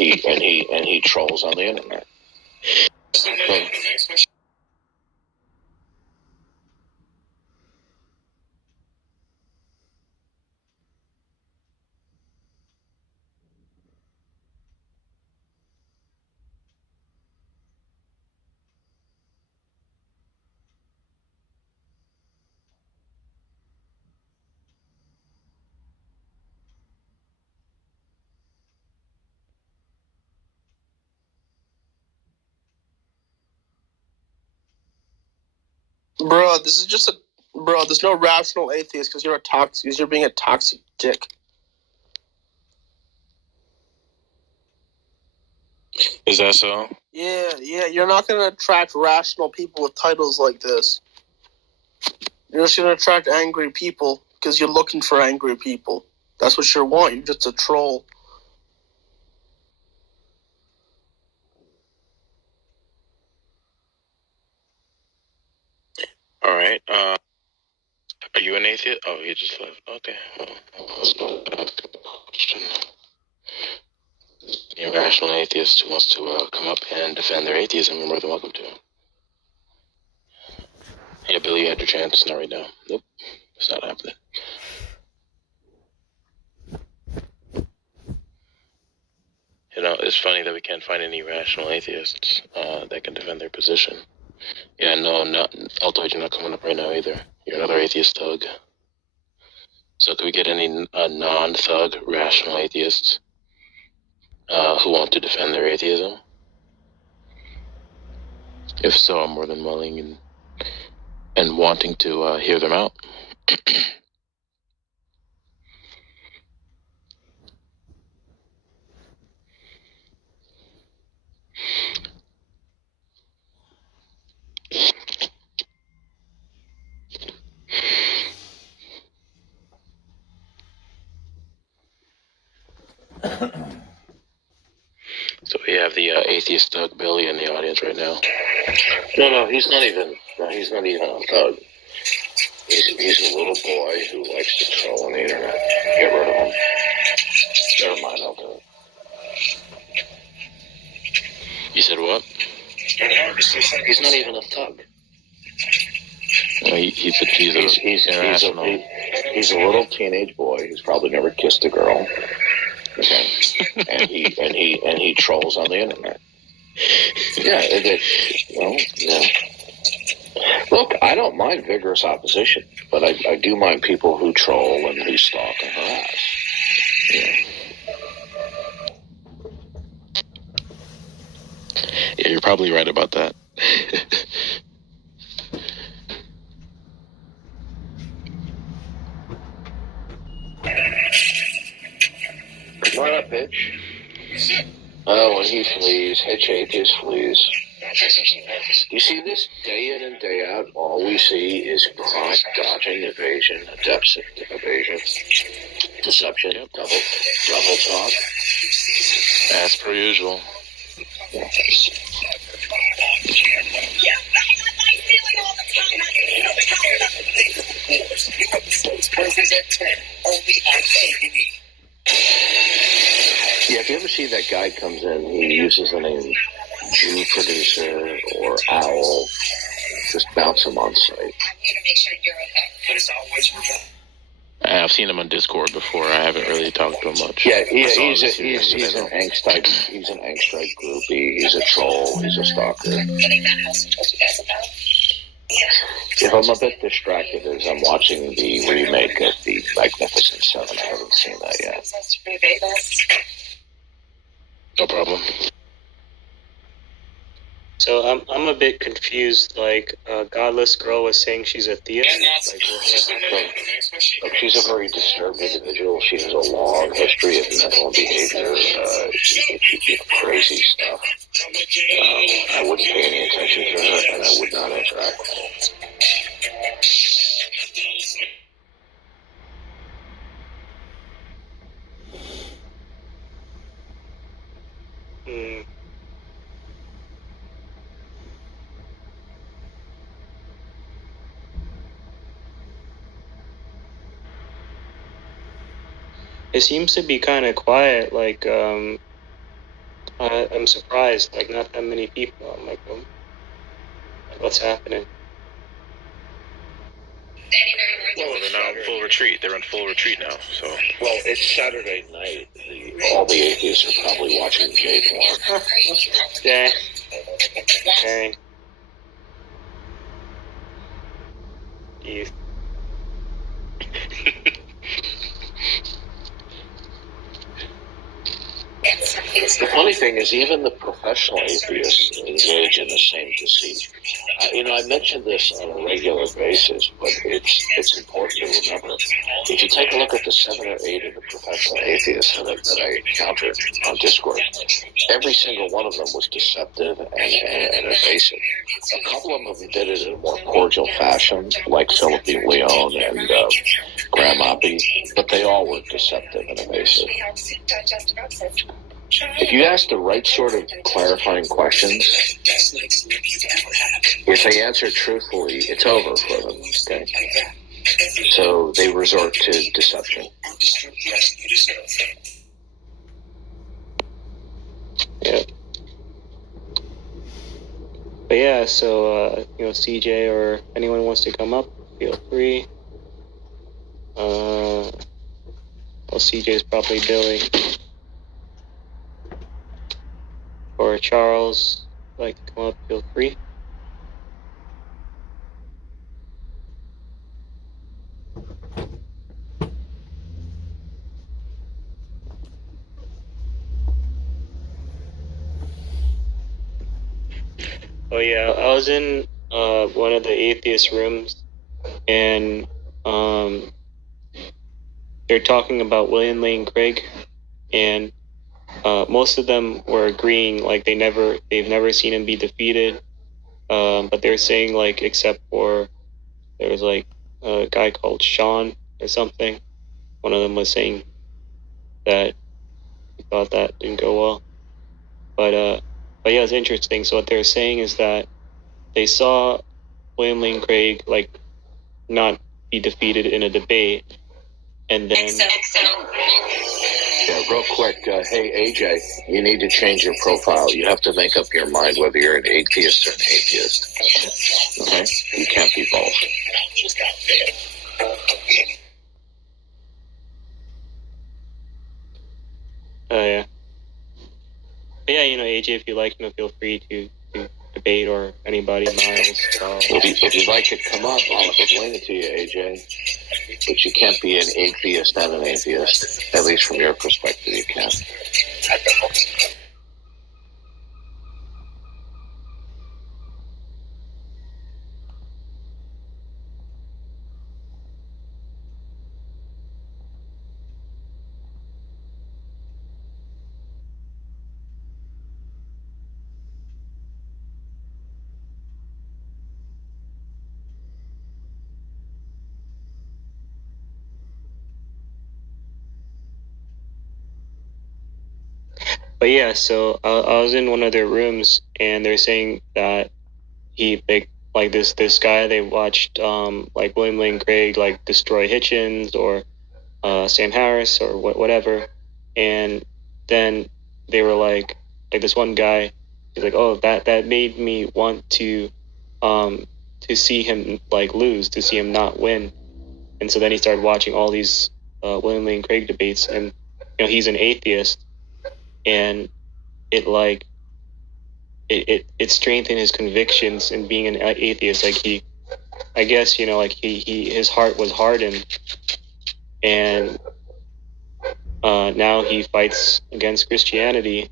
he trolls on the internet. So, Bro, this is just a... Bro, there's no rational atheist because you're being a toxic dick. Is that so? Yeah, you're not going to attract rational people with titles like this. You're just going to attract angry people because you're looking for angry people. That's what you want. You're just a troll. All right. Are you an atheist? Oh, he just left. Okay. Well, let's go back to the question. Any rational atheist who wants to come up and defend their atheism, you're more than welcome to. Yeah, Billy, you had your chance. Not right now. Nope. It's not happening. You know, it's funny that we can't find any rational atheists that can defend their position. Yeah, no, Altoid, you're not coming up right now either. You're another atheist thug. So could we get any non-thug rational atheists who want to defend their atheism? If so, I'm more than willing and wanting to hear them out. So we have the atheist thug Billy in the audience right now. No, he's not even a thug. He's a little boy who likes to troll on the internet. Get rid of him. Never mind, I'll do it. You said what? He's not even a thug. No, he's a little teenage boy who's probably never kissed a girl. Okay. and he trolls on the internet. Yeah, Look, I don't mind vigorous opposition, but I do mind people who troll and who stalk and harass. Yeah, you're probably right about that. Come on up, bitch. Oh, when he flees, Hitch Atheist flees. You see this day in and day out, all we see is chronic dodging, evasion, deception, double talk. As per usual. Yeah, if you ever see that guy comes in, he uses the name Jew Producer or Owl, just bounce him on site. I'm here to make sure you're okay. But it's always remote. I've seen him on Discord before. I haven't really talked to him much. Yeah, he's an angst type. He's an angst type groupie. He's a troll. He's a stalker. Getting that house I told you guys about. If I'm a bit distracted as I'm watching the remake of the Magnificent Seven, I haven't seen that yet. No problem. So I'm a bit confused. Like, Godless Girl was saying she's a theist. Look, she's a very disturbed individual. She has a long history of mental behavior, crazy stuff. I wouldn't pay any attention to her, and I would not interact with her. It seems to be kind of quiet. Like, I'm surprised. Like, not that many people. I'm like, what's happening? Well, they're now in full retreat. They're in full retreat now. So, Well, it's Saturday night. All the atheists are probably watching J porn. Dang. Dang. Jeez. The funny thing is, even the professional atheists engage in the same deceit. I mention this on a regular basis, but it's important to remember. If you take a look at the 7 or 8 of the professional atheists that I encountered on Discord, every single one of them was deceptive and evasive. A couple of them did it in a more cordial fashion, like Philippe Leon and Graham Oppie, but they all were deceptive and evasive. If you ask the right sort of clarifying questions, if they answer truthfully, it's over for them. Okay? So they resort to deception. Yeah. But yeah, so CJ or anyone wants to come up, feel free. Well, CJ's probably Billy. Or Charles, like to come up, feel free. Oh yeah, I was in one of the atheist rooms, and they're talking about William Lane Craig, and most of them were agreeing, like they've never seen him be defeated, but they're saying, like, except for there was like a guy called Sean or something. One of them was saying that he thought that didn't go well, but yeah, it's interesting. So what they're saying is that they saw William Lane Craig like not be defeated in a debate, and then Yeah, real quick, hey AJ, you need to change your profile. You have to make up your mind whether you're an atheist or an atheist. Okay? You can't be both. oh yeah. But yeah, AJ, if you like, feel free to debate, or anybody, Miles. If you'd like to come up, I'll explain it to you, AJ. But you can't be an atheist and an atheist. At least from your perspective, you can't. But yeah, so I was in one of their rooms, and they're saying that this guy they watched like William Lane Craig like destroy Hitchens or Sam Harris or whatever, and then they were like this one guy, he's like, oh, that made me want to see him like lose, to see him not win, and so then he started watching all these William Lane Craig debates, and he's an atheist, and it strengthened his convictions in being an atheist. Like his heart was hardened, and now he fights against Christianity.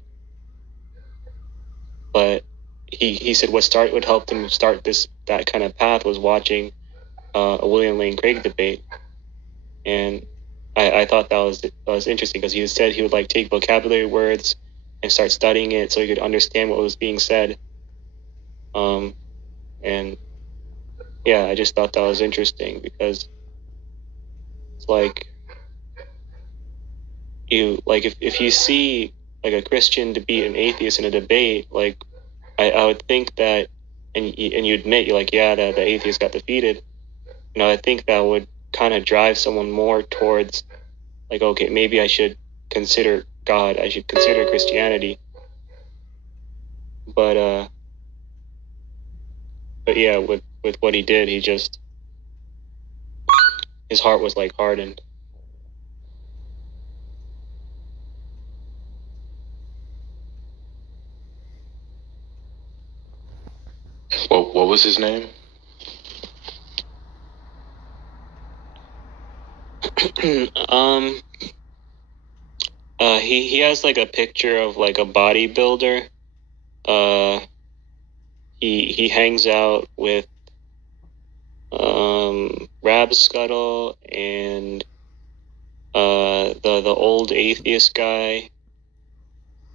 But he said what helped him start that kind of path was watching a William Lane Craig debate, and I thought that was interesting, because he said he would like take vocabulary words and start studying it so he could understand what was being said. And yeah, I just thought that was interesting, because it's like if you see like a Christian to beat an atheist in a debate, like I would think that, and you admit you're like, yeah, the atheist got defeated. I think that would kind of drive someone more towards like, okay, maybe I should consider God, I should consider Christianity. but yeah, with what he did, his heart was like hardened. What was his name? He has like a picture of like a bodybuilder. He hangs out with Rab Scuttle and the old atheist guy,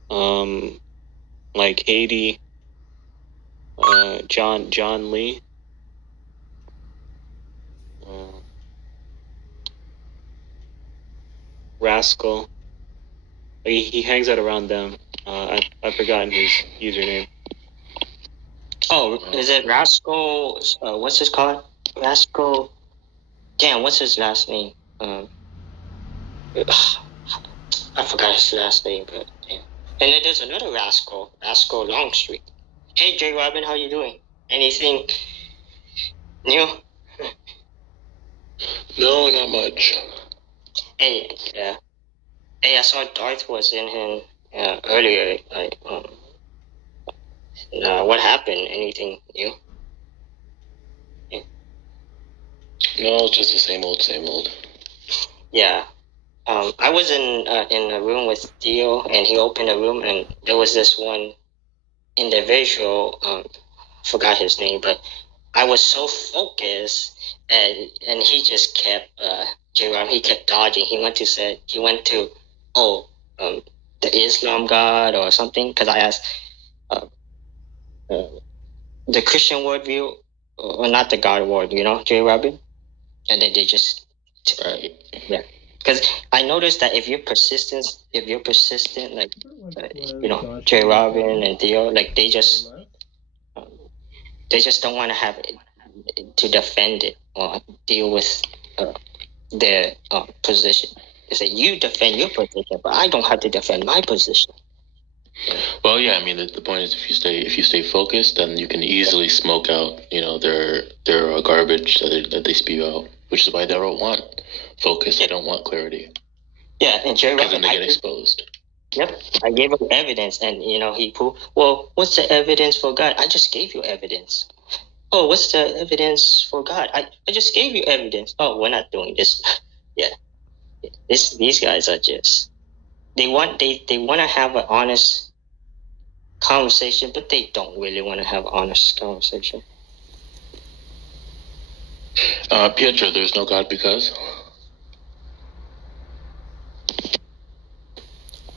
like Haiti, John Lee. Rascal. He hangs out around them. I've forgotten his username. Oh, is it Rascal? What's his called? Rascal. Damn, what's his last name? I forgot his last name, but damn. And then there's another Rascal Longstreet. Hey, J. Robin, how you doing? Anything new? No, not much. Hey, yeah. Hey, I saw Darth was in him earlier. Like, what happened? Anything new? No, it's just the same old, same old. Yeah. I was in a room with Theo, and he opened a room, and there was this one individual. Forgot his name, but I was so focused, and he just kept J-Ram. He kept dodging. He went to the Islam God or something, because I asked the Christian worldview, or not the God world, J. Robin, and then they just Right. yeah. Because I noticed that if you're persistent, like J. Robin and Theo, like they just don't want to have it, to defend it or deal with their position. They say you defend your position, but I don't have to defend my position. Well, yeah. I mean, the point is, if you stay focused, then you can easily smoke out, their garbage that they spew out, which is why they don't want focus. They don't want clarity. Yeah, and J. Because then Robin, they get exposed. Yep, I gave him evidence, and he proved. Well, what's the evidence for God? I just gave you evidence. Oh, what's the evidence for God? I just gave you evidence. Oh, we're not doing this. Yeah, these guys are just they want to have an honest conversation, but they don't really want to have an honest conversation. Pietro, there's no God because?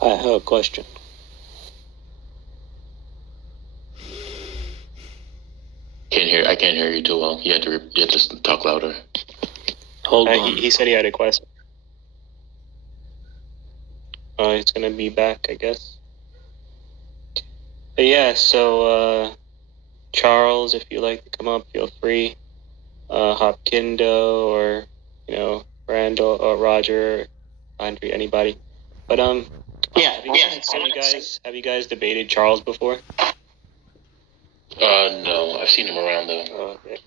I have a question. I can't hear you too well. You have to talk louder. Hold on. He said he had a question. He's gonna be back, I guess. But yeah, so Charles, if you'd like to come up, feel free. Hopkindo or Randall or Roger, Andre, anybody. But have you guys debated Charles before? No, I've seen him around though. Oh, okay.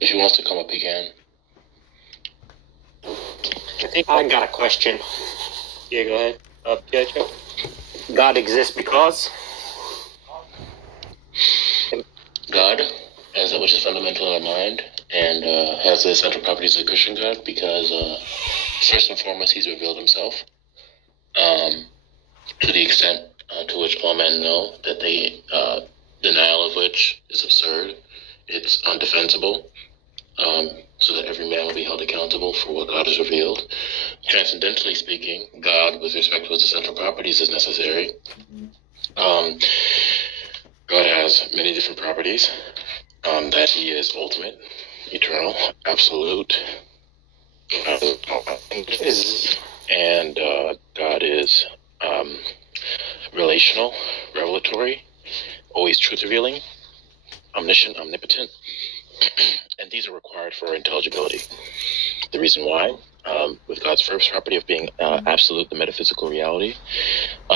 If he wants to come up, he can. I think I got a question. Yeah, go ahead. Pietro? God exists because God, which is fundamental in our mind, and has the essential properties of the Christian God, because first and foremost, He's revealed Himself to the extent to which all men know that they denial of which is absurd. It's undefensible. So that every man will be held accountable for what God has revealed. Transcendentally speaking, God, with respect to His essential properties, is necessary. God has many different properties. That He is ultimate, eternal, absolute, and God is relational, revelatory, always truth-revealing, omniscient, omnipotent, and these are required for intelligibility. The reason why, with God's first property of being absolute, the metaphysical reality,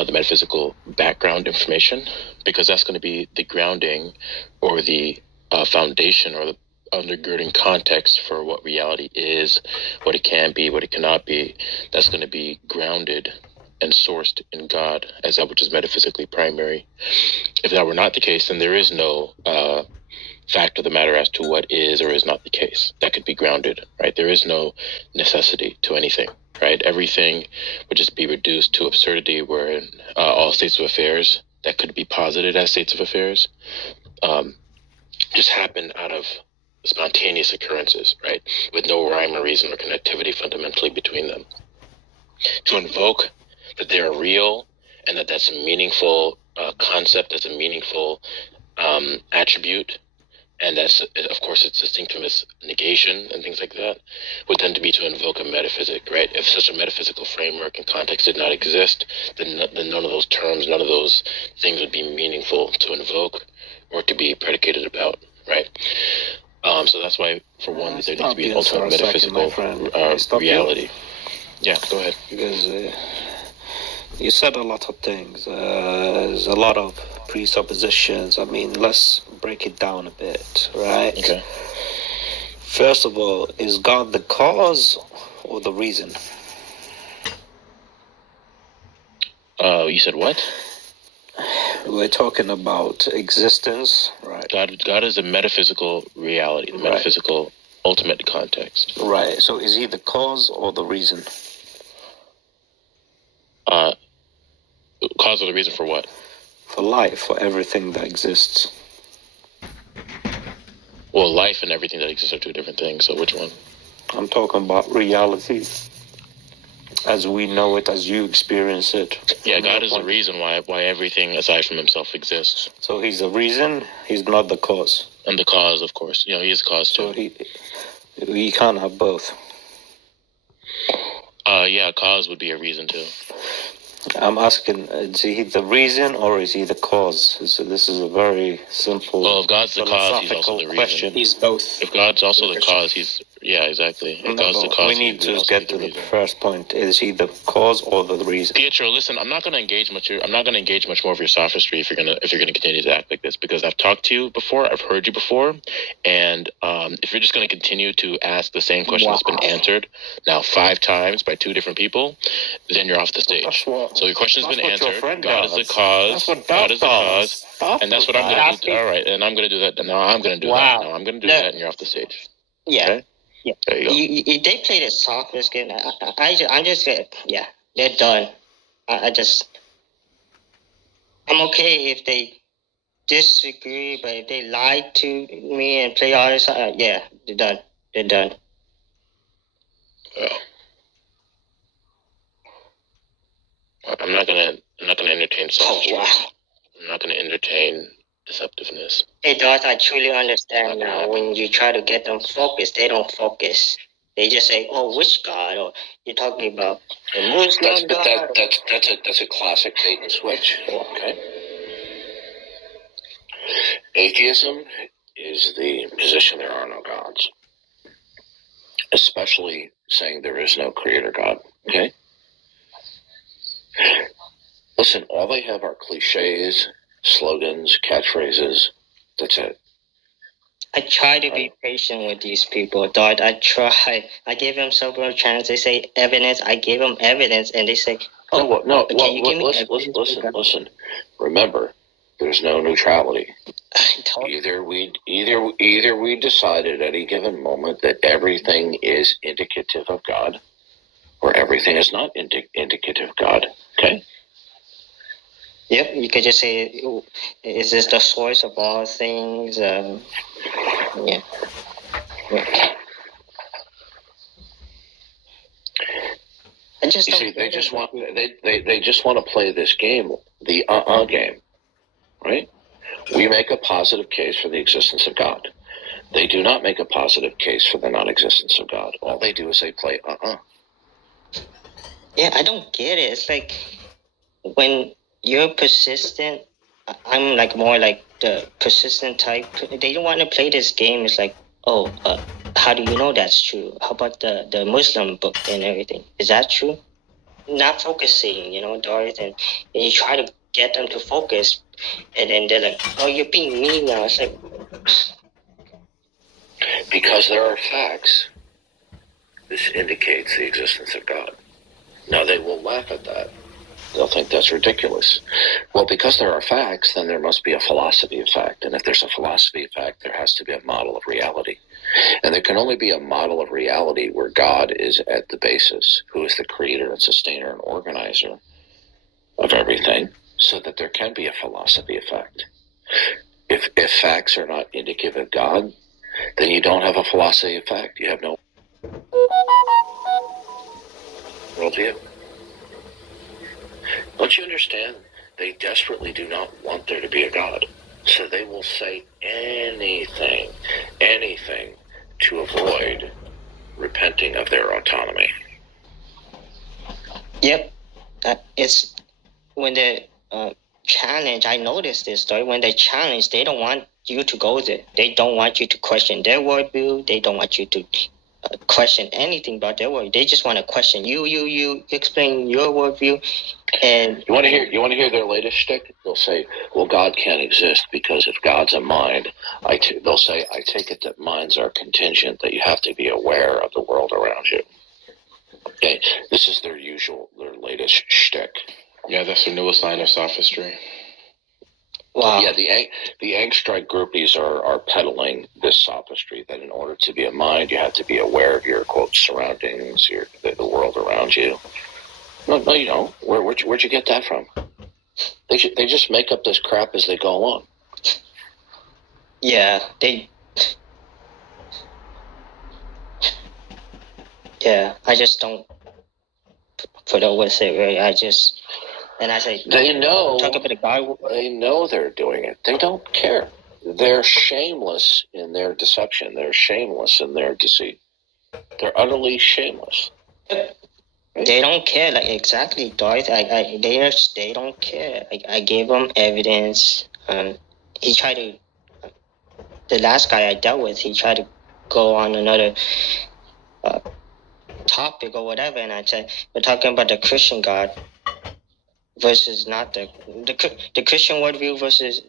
the metaphysical background information, because that's going to be the grounding or the foundation or the undergirding context for what reality is, what it can be, what it cannot be. That's going to be grounded and sourced in God as that which is metaphysically primary. If that were not the case, then there is no fact of the matter as to what is or is not the case that could be grounded, right? There is no necessity to anything, right? Everything would just be reduced to absurdity, where all states of affairs that could be posited as states of affairs just happen out of spontaneous occurrences, right? With no rhyme or reason or connectivity fundamentally between them. To invoke that they are real and that that's a meaningful concept, that's a meaningful attribute, and that's, of course, it's distinct from its negation and things like that, would tend to be to invoke a metaphysic, right? If such a metaphysical framework and context did not exist, then none of those terms, none of those things would be meaningful to invoke or to be predicated about, right? So that's why, for one, there needs to be an ultimate metaphysical reality. Yeah, go ahead. Because you said a lot of things. There's a lot of presuppositions. I mean, let's break it down a bit, right? Okay. First of all, is God the cause or the reason? You said what? We're talking about existence, right? God is a metaphysical reality, the metaphysical ultimate context. Right. So is he the cause or the reason? Cause or the reason for what? For life, for everything that exists. Well, life and everything that exists are two different things, so which one? I'm talking about reality as we know it, as you experience it. Yeah, God is the reason why everything aside from himself exists. So he's the reason, he's not the cause. And the cause, of course. You know, he is the cause too. So he can't have both. Yeah, cause would be a reason too. I'm asking, is he the reason or is he the cause? So this is a very simple, well, if God's the cause, he's also the reason. Question. He's both. If God's also the cause, he's... Yeah, exactly. If God's the cause, we need to get to the first point. Is he the cause or the reason? Pietro, listen, I'm not going to engage much more of your sophistry if you're gonna continue to act like this, because I've talked to you before, I've heard you before, and if you're just going to continue to ask the same question that's been answered now 5 times by 2 different people, then you're off the stage. So your question's been answered. God is the cause. God is the cause, and that's what I'm going to do. All right, and I'm going to do that. Now I'm going to do that. Now I'm going to do that, and you're off the stage. Yeah. Okay? Yeah. There you go. They play the softest game. I'm just yeah, they're done. I'm okay if they disagree, but if they lie to me and play all this, yeah, they're done. They're done. Well, I'm not gonna entertain sophistry. Oh, wow. I'm not gonna entertain deceptiveness. Hey, Darth, I truly understand now. When you try to get them focused, they don't focus. They just say, "Oh, which God?" Or you're talking about the Muslim God. That's a classic bait and switch. Okay. Atheism is the position there are no gods, especially saying there is no creator God. Okay. Listen, all they have are cliches, slogans, catchphrases. That's it. I try to be patient with these people, Dart. I try. I give them several chances. They say evidence. I give them evidence, and they say, "Oh, Listen. Remember, there's no neutrality. Either we decide at any given moment that everything is indicative of God, or everything is not indicative of God. Okay." Yep, you could just say, "Is this the source of all things?" Yeah. I just they just want to play this game, the game, right? We make a positive case for the existence of God. They do not make a positive case for the non-existence of God. All they do is they play Yeah, I don't get it. It's like when you're persistent, I'm like more like the persistent type. They don't want to play this game. It's like, oh, how do you know that's true? How about the Muslim book and everything? Is that true? not focusing, Darth, and you try to get them to focus, and then they're like, "Oh, you're being mean now." It's like, Because there are facts, this indicates the existence of God. Now, they will laugh at that. They'll think that's ridiculous. Well, because there are facts, then there must be a philosophy of fact. And if there's a philosophy of fact, there has to be a model of reality. And there can only be a model of reality where God is at the basis, who is the creator and sustainer and organizer of everything, so that there can be a philosophy of fact. If facts are not indicative of God, then you don't have a philosophy of fact. You have no worldview. Don't you understand? They desperately do not want there to be a God. So they will say anything to avoid repenting of their autonomy. yep, it's when they challenge. I noticed this, though. When they challenge, they don't want you to go there. They don't want you to question their worldview. They don't want you to question anything about their worldview. They just want to question you explain your worldview. And you want to hear their latest shtick? They'll say, "Well, God can't exist because if God's a mind, they'll say, I take it that minds are contingent, that you have to be aware of the world around you." Okay, this is their latest shtick. Yeah, that's their newest line of sophistry. wow. Yeah, the Angstrike groupies are peddling this sophistry that in order to be a mind, you have to be aware of your quote surroundings, the world around you. No, you don't. Where'd you get that from? They just make up this crap as they go along. Yeah, I just don't put up with it, right? I say, they know, talk about a guy. They know they're doing it. They don't care. They're shameless in their deception. They're shameless in their deceit. They're utterly shameless. They don't care, like, exactly, Darth. They don't care. I gave them evidence. He tried to. The last guy I dealt with, he tried to go on another topic or whatever, and I said, we're talking about the Christian God versus not the Christian worldview versus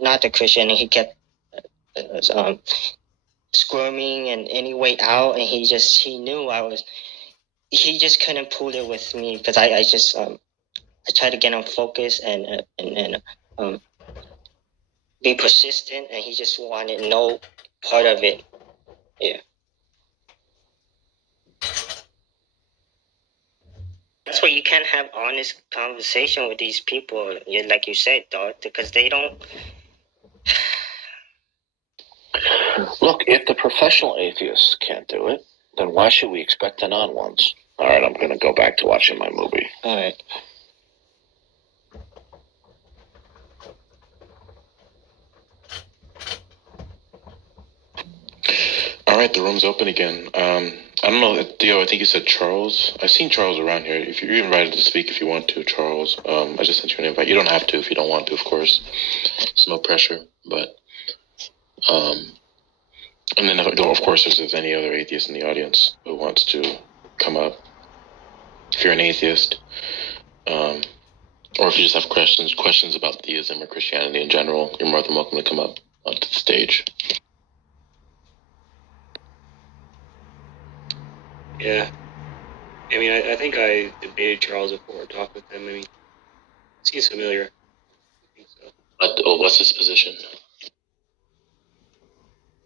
not the Christian, and he kept squirming and any way out, and he knew he just couldn't pull it with me, because I tried to get him focused and be persistent, and he just wanted no part of it. Yeah. That's why you can't have honest conversation with these people, like you said, Darth, because they don't. Look, if the professional atheists can't do it, then why should we expect the non-ones? All right, I'm going to go back to watching my movie. All right. All right, the room's open again. I don't know, Theo, I think you said Charles. I've seen Charles around here. If you're invited to speak if you want to, Charles. I just sent you an invite. You don't have to if you don't want to, of course. There's no pressure. But, and then, of course, if there's any other atheist in the audience who wants to come up. If you're an atheist, or if you just have questions about theism or Christianity in general, you're more than welcome to come up onto the stage. Yeah. I mean, I think I debated Charles before, talked with him. I mean, seems familiar. I think so. What's his position?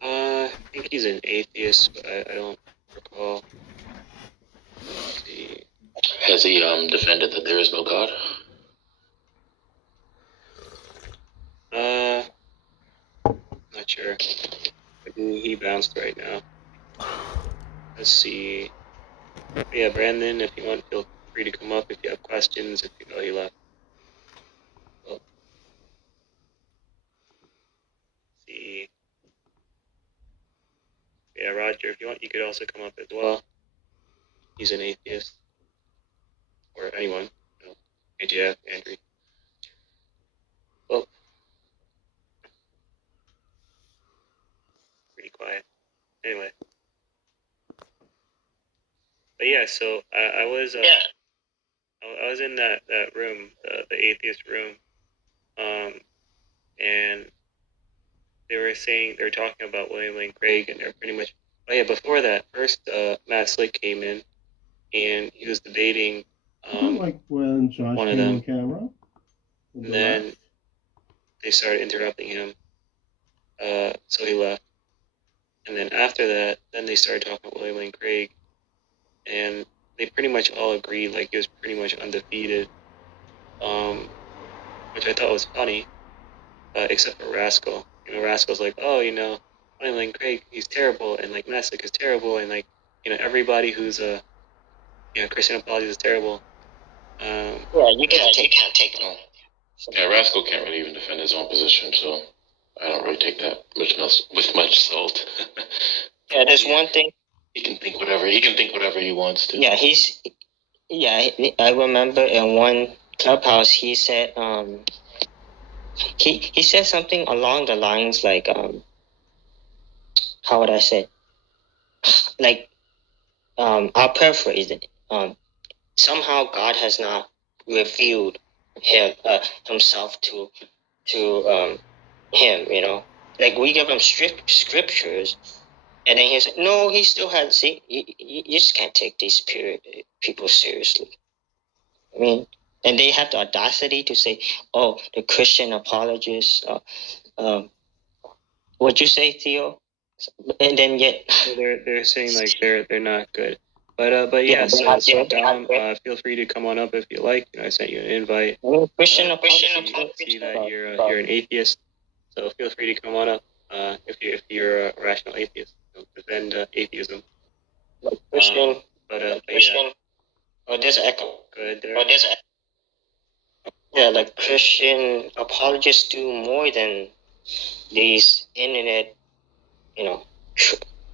I think he's an atheist, but I don't recall. Let's see. Has he defended that there is no God? Not sure. But he bounced right now. Let's see. Yeah, Brandon, if you want, feel free to come up if you have questions. If you know he left. Well, let's see. Yeah, Roger, if you want, you could also come up as well. He's an atheist. Or anyone. AJF, Andrew. Well, pretty quiet. Anyway. But yeah, so I was... was in that room, the atheist room, and they were talking about William Lane Craig, and they're pretty much. Oh yeah, before that, first Matt Slick came in, and he was debating like when Josh one of came them. on camera. And then they started interrupting him, so he left. And then after that, then they started talking about William Lane Craig, and they pretty much all agreed like he was pretty much undefeated, which I thought was funny, except for Rascal. You know, Rascal's like, oh, you know, William Lane Craig, he's terrible, and like Matt Slick is terrible, and like, you know, everybody who's a Christian apologist is terrible. You can't take no. Yeah, Rascal can't really even defend his own position, so I don't really take that with much salt. Yeah, there's one thing. He can think whatever he wants to. Yeah, I remember in one clubhouse he said he said something along the lines like how would I say, like I'll paraphrase it. Somehow God has not revealed himself to him, you know. Like we give him scriptures, and then he's like, no, he still has. See, you just can't take these people seriously. I mean, and they have the audacity to say, oh, the Christian apologists. What'd you say, Theo? And then yet So they're saying like they're not good. But yeah, so Dom, feel free to come on up if you like. You know, I sent you an invite. Christian See that you're an atheist, so feel free to come on up if you're a rational atheist. Defend atheism. Christian. Yeah. Oh, there's an echo. Go ahead there. Yeah, like Christian apologists do more than these internet, you know,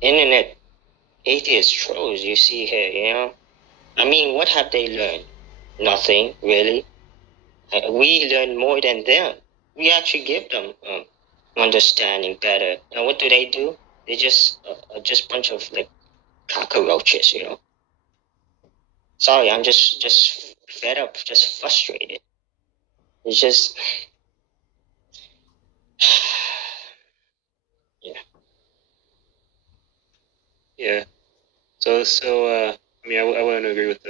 internet atheist trolls you see here, you know. I mean, what have they learned? Nothing, really. We learn more than them. We actually give them understanding better. And what do? They just bunch of like cockroaches, you know. Sorry, I'm just fed up, just frustrated. It's just Yeah. So I mean, I wouldn't agree with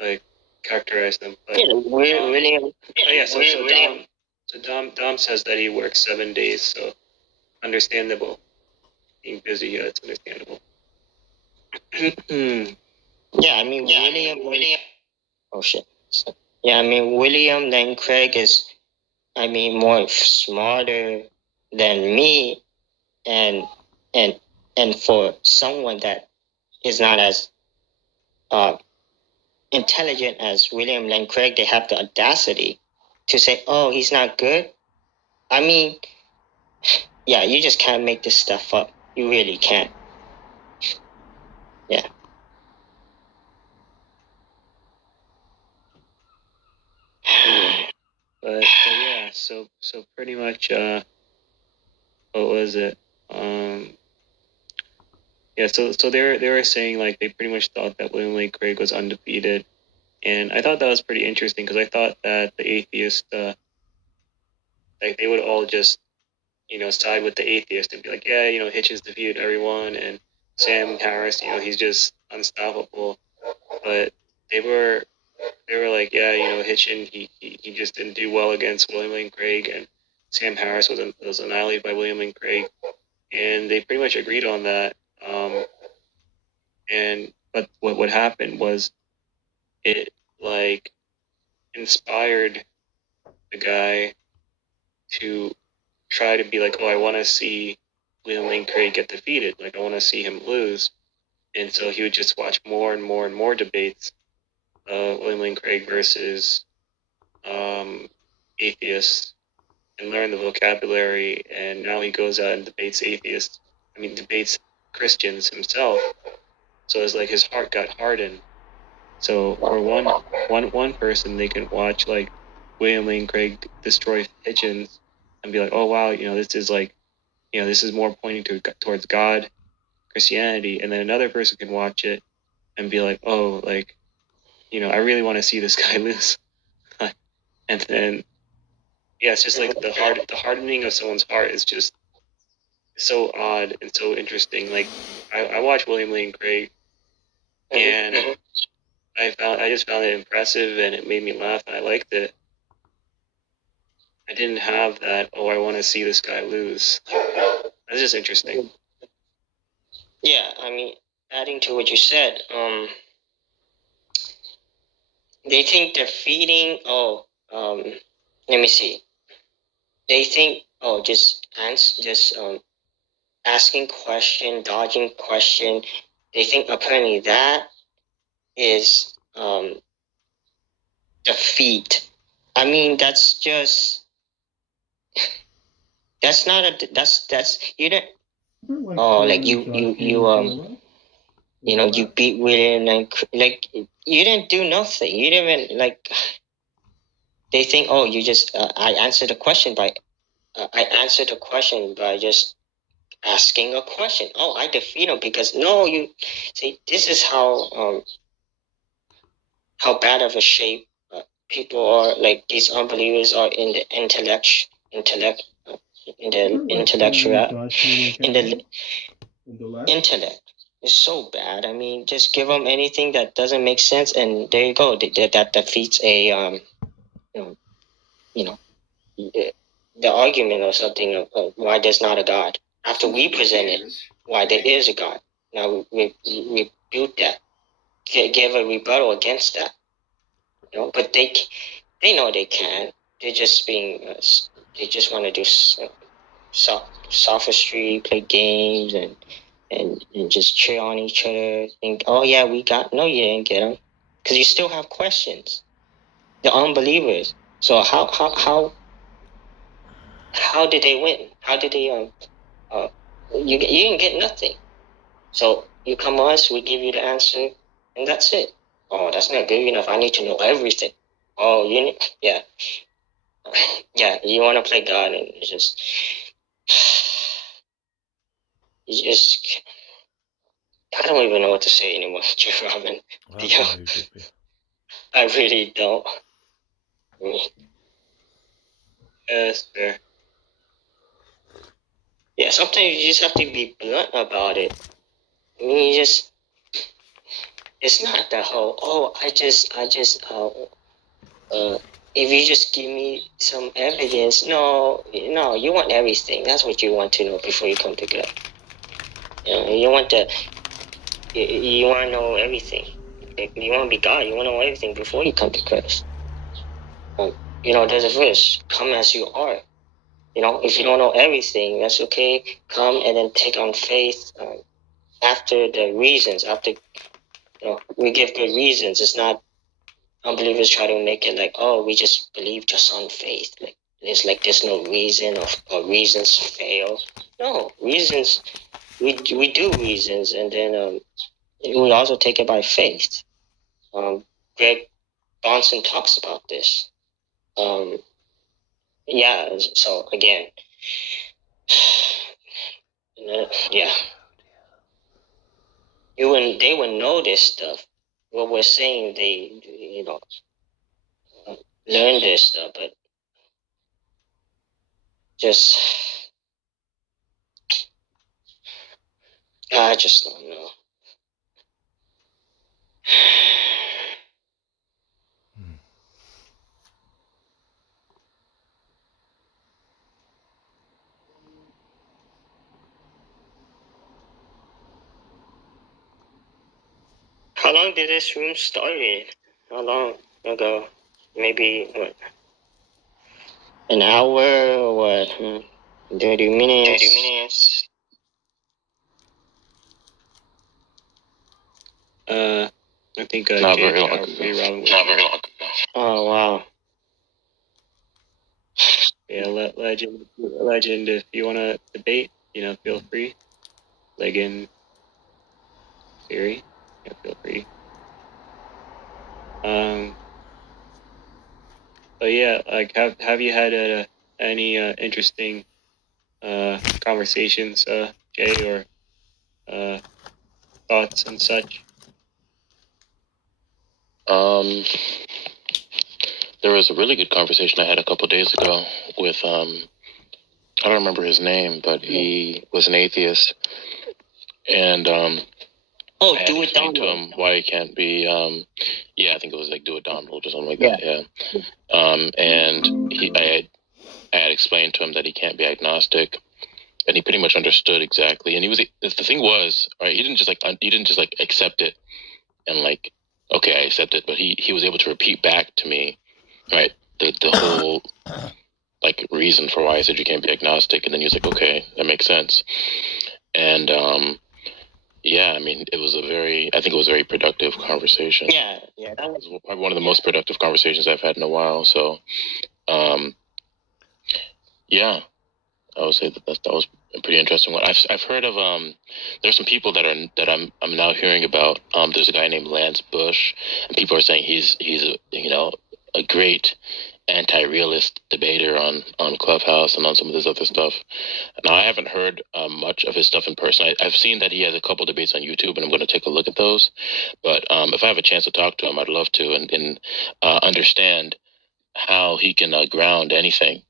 like characterize them. But, really. Dom says that he works 7 days, so understandable. Being busy, yeah, it's understandable. Yeah, I mean, William. Oh shit. Yeah, I mean, William Lane Craig is, I mean, more smarter than me, and for someone that is not as intelligent as William Lane Craig, they have the audacity to say, "Oh, he's not good." I mean, yeah, you just can't make this stuff up. You really can't. Yeah. But yeah, so pretty much, what was it? Yeah, so they were saying like they pretty much thought that William Lane Craig was undefeated, and I thought that was pretty interesting because I thought that the atheists, like they would all just, you know, side with the atheist and be like, yeah, you know, Hitchens defeated everyone, and Sam Harris, you know, he's just unstoppable. But they were like, yeah, you know, Hitchen, he just didn't do well against William Lane Craig, and Sam Harris was annihilated by William Lane Craig, and they pretty much agreed on that. But what happened was it like inspired the guy to try to be like, oh, I want to see William Lane Craig get defeated. Like, I want to see him lose. And so he would just watch more and more and more debates, William Lane Craig versus atheists, and learn the vocabulary. And now he goes out and debates debates Christians himself. So it's like his heart got hardened. So for one person, they can watch like William Lane Craig destroy Hitchens and be like, oh wow, you know, this is like, you know, this is more pointing towards God, Christianity. And then another person can watch it and be like, oh, like, I really want to see this guy lose. And then, yeah, it's just like the hardening of someone's heart is just so odd and so interesting. Like, I watched William Lane Craig, and I just found it impressive, and it made me laugh, and I liked it. I didn't have that, oh, I want to see this guy lose. That's just interesting. Yeah, I mean, adding to what you said, they think defeating. Let me see. They think, just asking question, dodging question. They think apparently that is defeat. I mean, that's not that's you don't. Like you beat William and like you didn't do nothing. You didn't even like. They think, you just I answered the question by just asking a question. I defeat him because no, you see. This is how bad of a shape people are. Like these unbelievers are in the intellect, in the intellectual, in the intellect. It's so bad. I mean, just give them anything that doesn't make sense, and there you go. That defeats a the argument or something of why there's not a God. After we presented why there is a God, now we rebuke that, give a rebuttal against that. But they know they can. They're just being. They just want to do sophistry, play games, and just cheer on each other. Think, oh yeah, we got. No, you didn't get them, because you still have questions. The unbelievers. So how did they win? How did they you didn't get nothing. So you come to us, we give you the answer, and that's it. Oh, that's not good enough. I need to know everything. Oh, yeah, you want to play God, and it's just I don't even know what to say anymore, Jeff Robin. I really don't. Yes, fair. Yeah, sometimes you just have to be blunt about it. I mean, it's not the whole, if you just give me some evidence, no, you want everything. That's what you want to know before you come to God. You want to know everything. You want to be God. You want to know everything before you come to Christ. There's a verse, come as you are. If you don't know everything, that's okay. Come and then take on faith after the reasons. After we give good reasons. It's not unbelievers try to make it like, we just believe just on faith. Like there's no reason or reasons fail. No reasons. We do reasons, and then we also take it by faith. Greg Bonson talks about this. So again, yeah, they would know this stuff. What we're saying, they learn this stuff, but just I just don't know. How long did this room started? How long ago? Maybe what? An hour or what? 30 minutes. 30 minutes. I think not very long. Oh wow. Yeah, legend. If you want to debate, feel free. Legend theory, feel free. But yeah, like have you had any interesting conversations, Jay, or thoughts and such? There was a really good conversation I had a couple days ago with I don't remember his name, but he was an atheist, and Oh, I had do it explained to Donald. him why he can't be. Yeah, I think it was like Do It Donald or something like that. Yeah. And I had explained to him that he can't be agnostic, and he pretty much understood exactly. And he was the thing was, right? He didn't just like accept it and like, okay, I accept it, but he was able to repeat back to me, right, the whole like reason for why I said you can't be agnostic, and then he was like, okay, that makes sense. And yeah, I mean, I think it was a very productive conversation. Yeah, that It was. was probably one of the most productive conversations I've had in a while. So, yeah, I would say that was a pretty interesting one. I've heard of there's some people that I'm now hearing about. There's a guy named Lance Bush, and people are saying he's a great anti-realist debater on Clubhouse and on some of this other stuff. Now, I haven't heard much of his stuff in person. I've seen that he has a couple debates on YouTube, and I'm going to take a look at those. But if I have a chance to talk to him, I'd love to and understand how he can ground anything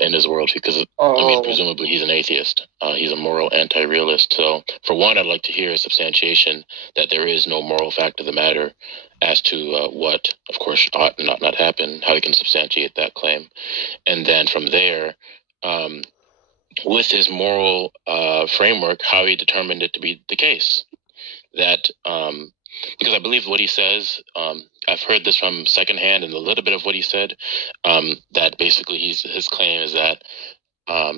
in his world, because I mean, presumably he's an atheist. He's a moral anti-realist. So, for one, I'd like to hear a substantiation that there is no moral fact of the matter as to what, of course, ought not happen. How he can substantiate that claim, and then from there, with his moral framework, how he determined it to be the case. That because I believe what he says, I've heard this from secondhand, and a little bit of what he said, that basically his claim is that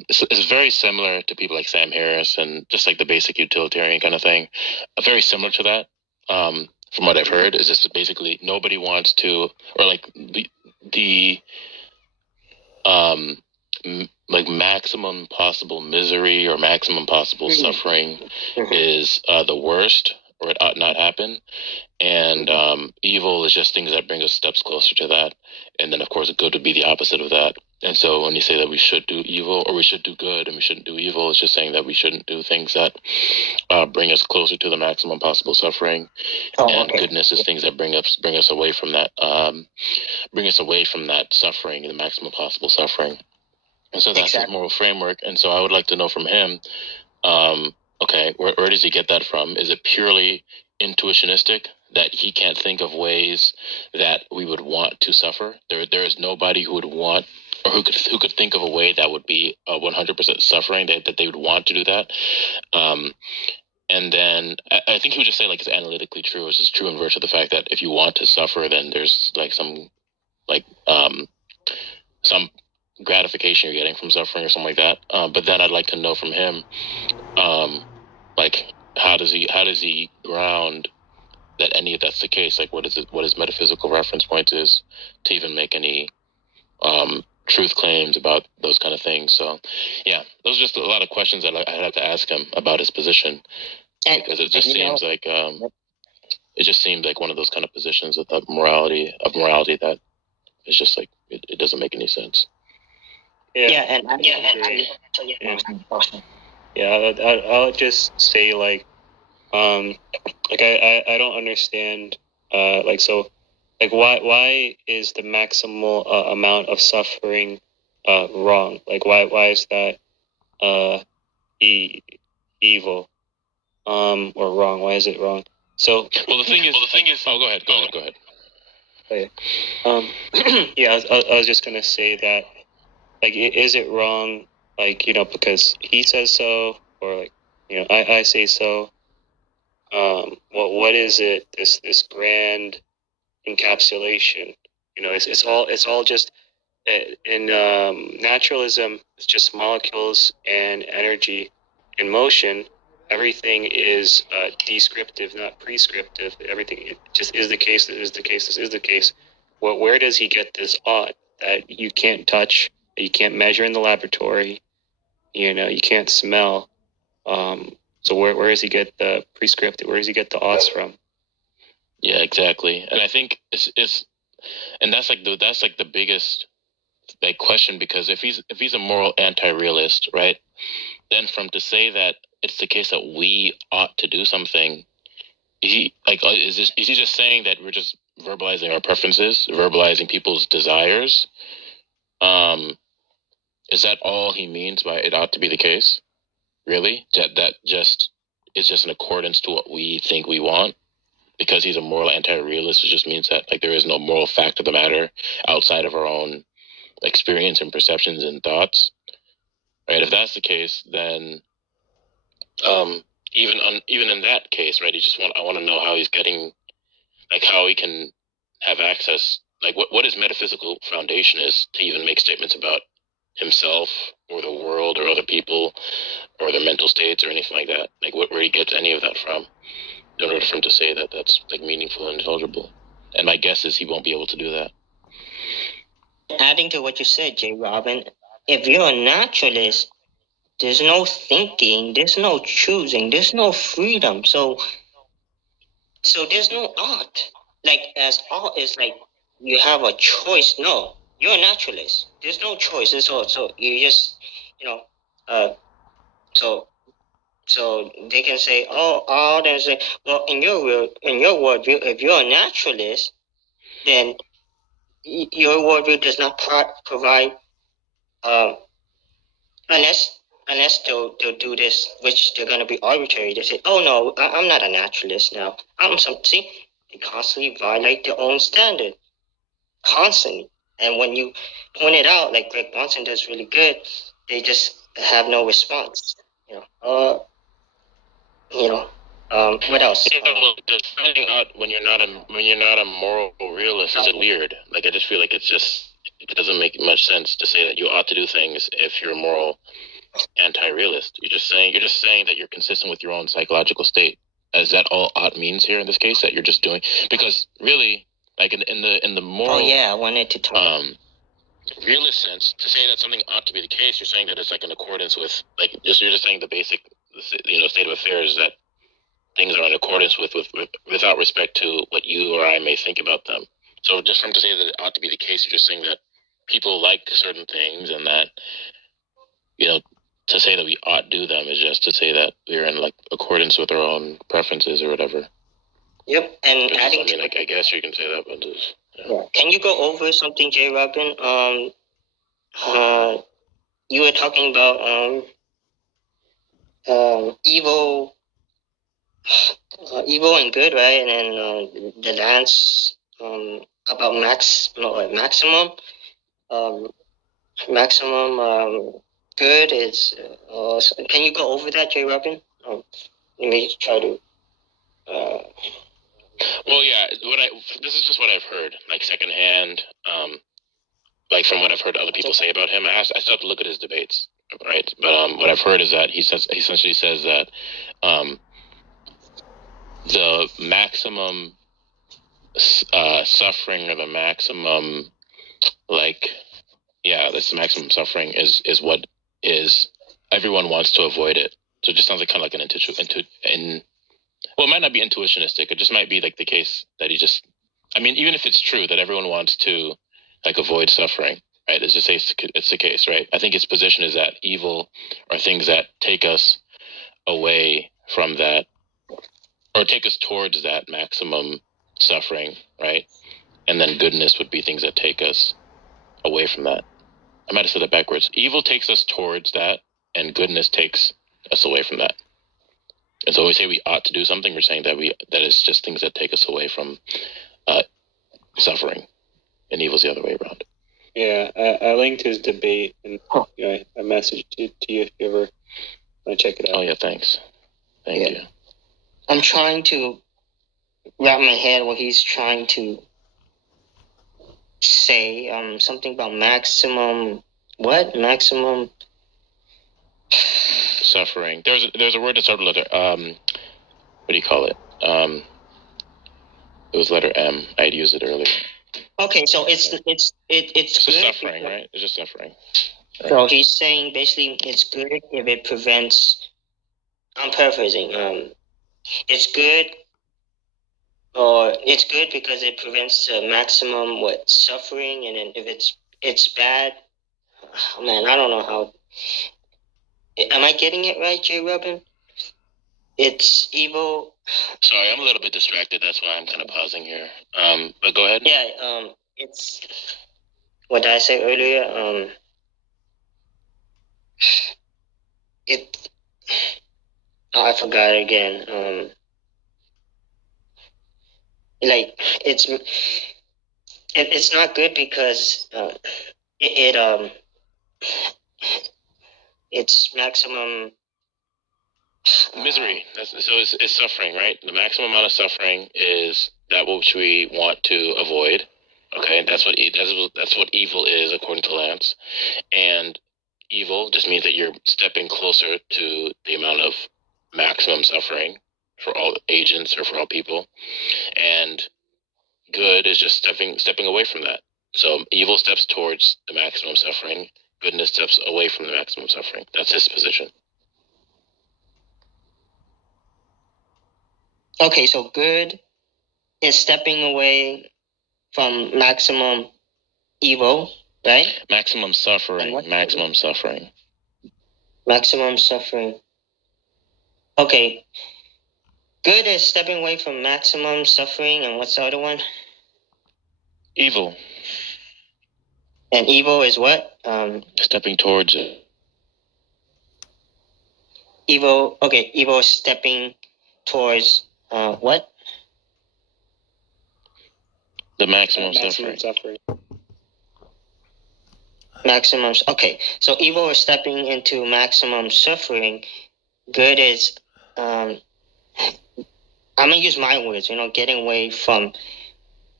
it's very similar to people like Sam Harris and just like the basic utilitarian kind of thing. Very similar to that. From what I've heard, is just basically nobody wants to, or like the like maximum possible misery or maximum possible suffering is the worst, or it ought not happen. And evil is just things that bring us steps closer to that. And then, of course, good would be the opposite of that. And so when you say that we should do evil, or we should do good and we shouldn't do evil, it's just saying that we shouldn't do things that bring us closer to the maximum possible suffering. And goodness is things that bring us away from that, suffering, the maximum possible suffering. And so that's his moral framework. And so I would like to know from him, okay, where does he get that from? Is it purely intuitionistic, that he can't think of ways that we would want to suffer? There is nobody who would want, or who could think of a way that would be 100% suffering, that they would want to do that. And then I think he would just say, like, it's analytically true. It's just true in virtue of the fact that if you want to suffer, then there's like some gratification you're getting from suffering or something like that. But then I'd like to know from him, like, how does he ground that any of that's the case? Like, what his metaphysical reference point is to even make any truth claims about those kind of things. So, yeah, those are just a lot of questions that I'd have to ask him about his position, because it just seems like one of those kind of positions of morality that is just like it doesn't make any sense. I'll just say like I don't understand why is the maximal amount of suffering wrong? Like why is that evil or wrong? Why is it wrong? So the thing is oh, go ahead. Okay. I was just gonna say that, like, is it wrong, like, because he says so, or like, I say so? What is it? This grand encapsulation? It's all just in naturalism. It's just molecules and energy in motion. Everything is descriptive, not prescriptive. Everything just is the case. This is the case. This is the case. Where does he get this ought that you can't touch, that you can't measure in the laboratory? You can't smell. So where does he get the prescriptive? Where does he get the oughts from? Yeah, exactly. And I think and that's the biggest question, because if he's a moral anti-realist, right, then to say that it's the case that we ought to do something is he just saying that we're just verbalizing our preferences, verbalizing people's desires? Is that all he means by it ought to be the case? Really? That just is just in accordance to what we think we want? Because he's a moral anti-realist, it just means that like there is no moral fact of the matter outside of our own experience and perceptions and thoughts. Right? If that's the case, then even in that case, right? I want to know how he's getting, like how he can have access, like what his metaphysical foundation is to even make statements about himself or the world or other people or their mental states or anything like that. Like where he gets any of that from in order for him to say that that's like meaningful and intelligible. And my guess is he won't be able to do that. Adding to what you said, J. Robin, if you're a naturalist, there's no thinking, there's no choosing, there's no freedom. So there's no art. Like as art is like you have a choice. No, you're a naturalist. There's no choice. It's all so you just so they can say, oh, art, and say, well, in your worldview, if you're a naturalist, then your worldview does not provide unless they'll do this, which they're going to be arbitrary. They say, oh no, I'm not a naturalist now. See, they constantly violate their own standard, constantly. And when you point it out, like Greg Bonson does really good, they just have no response. What else? Finding out when you're not a moral realist is weird. Like I just feel like it doesn't make much sense to say that you ought to do things if you're a moral anti-realist. You're just saying that you're consistent with your own psychological state. Is that all ought means here in this case? That you're just doing, because really, like in the moral. Oh yeah, I wanted to talk. Realist sense, to say that something ought to be the case, you're saying that it's like in accordance with, like you're just saying the basic, state of affairs, that things are in accordance with without respect to what you or I may think about them. So just from to say that it ought to be the case, you're just saying that people like certain things, and that to say that we ought do them is just to say that we're in like accordance with our own preferences or whatever. Yep, and adding. I guess you can say that, but yeah. Can you go over something, J. Robin? You were talking about evil and good, right? And then the dance about maximum. Maximum good is. Can you go over that, J. Robin? Let me try to. Well, yeah. This is just what I've heard, like secondhand, like from what I've heard other people say about him. I still have to look at his debates, right? But what I've heard is that he essentially says that the maximum suffering, or the maximum, that's the maximum suffering is what is, everyone wants to avoid it. So it just sounds like kind of like an well, it might not be intuitionistic. It just might be like the case that even if it's true that everyone wants to like avoid suffering, right? Let's just say it's the case, right? I think his position is that evil are things that take us away from that, or take us towards that maximum suffering, right? And then goodness would be things that take us away from that. I might have said that backwards. Evil takes us towards that, and goodness takes us away from that. And so when we say we ought to do something, we're saying that it's just things that take us away from suffering, and evil's the other way around. Yeah, I linked his debate, and I messaged it to you if you ever want to check it out. Oh yeah, thanks. Thank you. I'm trying to wrap my head what he's trying to say. Something about maximum. What maximum? Suffering. There's a word that started with letter. What do you call it? It was letter M. I'd used it earlier. Okay, so it's good. Just suffering, right? It's just suffering. Right. So he's saying basically it's good if it prevents. I'm paraphrasing. It's good, or it's good because it prevents maximum suffering, and then if it's bad. Oh, man, I don't know how. Am I getting it right, J. Robin? it's evil. Sorry, I'm a little bit distracted. That's why I'm kind of pausing here. But go ahead. Yeah, it's what I said earlier. It. Oh, I forgot again. Like it's not good because it's maximum Misery. It's suffering, right? The maximum amount of suffering is that which we want to avoid. Okay, that's what evil is according to Lance. And evil just means that you're stepping closer to the amount of maximum suffering for all agents or for all people. And good is just stepping away from that. So evil steps towards the maximum suffering. Goodness steps away from the maximum suffering. That's his position. Okay, so good is stepping away from maximum evil, right? Maximum suffering. Maximum suffering. Maximum suffering. Okay. Good is stepping away from maximum suffering, and what's the other one? Evil. And evil is what? Stepping towards it. Evil. Okay, evil is stepping towards what? The maximum suffering. Maximum. Okay, so evil is stepping into maximum suffering. Good is, I'm gonna use my words. Getting away from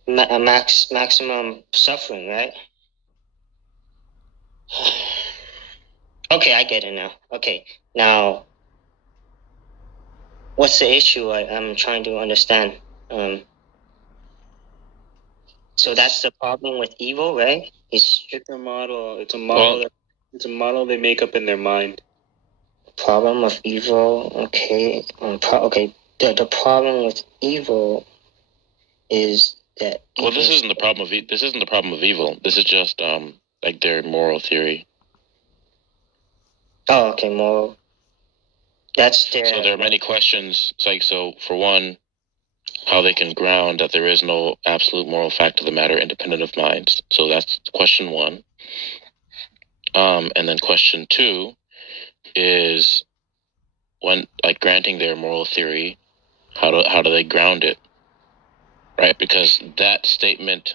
maximum suffering, right? Okay, I get it now. Okay, now, what's the issue? I'm trying to understand. So that's the problem with evil, right? It's a model. It's a model. It's a model they make up in their mind. Problem of evil. Okay. Okay. The problem with evil is that. Well, this isn't the problem of this isn't the problem of evil. This is just like their moral theory. Oh, okay, moral. That's their. So there are many questions. It's like, so for one, how they can ground that there is no absolute moral fact of the matter independent of minds. So that's question one. And then question two is, when like granting their moral theory, how do they ground it? Right? Because that statement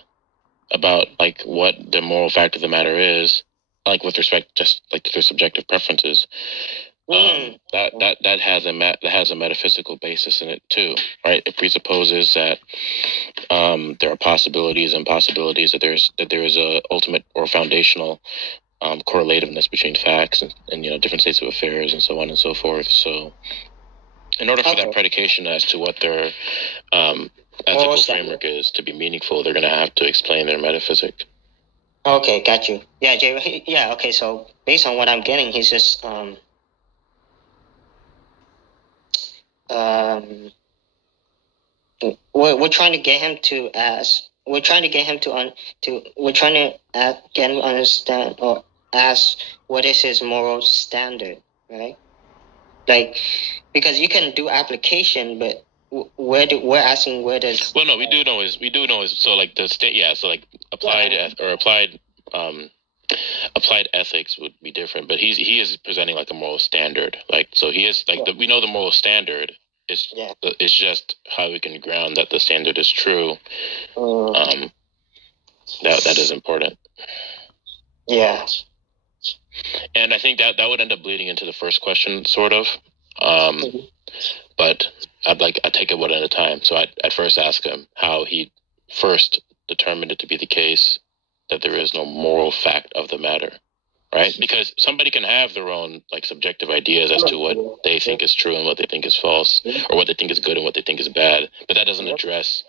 about like what the moral fact of the matter is, like with respect just like to their subjective preferences, that has a metaphysical basis in it too, right? It presupposes that there are possibilities and possibilities, that there is a ultimate or foundational correlativeness between facts and different states of affairs and so on and so forth. So in order for that predication as to what their ethical framework is to be meaningful, they're going to have to explain their metaphysic. Okay, got you. Yeah, Jay. Yeah, okay. So based on what I'm getting, he's just we're trying to get him to ask. We're trying to get him We're trying to get him to understand or ask what is his moral standard, right? Like, because you can do application, but we're asking where does. Well, no, we do know is so like the state. Yeah, so like applied ethics would be different, but he is presenting like a moral standard. Like, so he is like we know the moral standard. It's just how we can ground that the standard is true. That is important. Yeah. And I think that would end up bleeding into the first question, sort of. But I take it one at a time. So I'd first ask him how he first determined it to be the case that there is no moral fact of the matter, right? Because somebody can have their own like subjective ideas as to what they think is true and what they think is false, or what they think is good and what they think is bad. But that doesn't address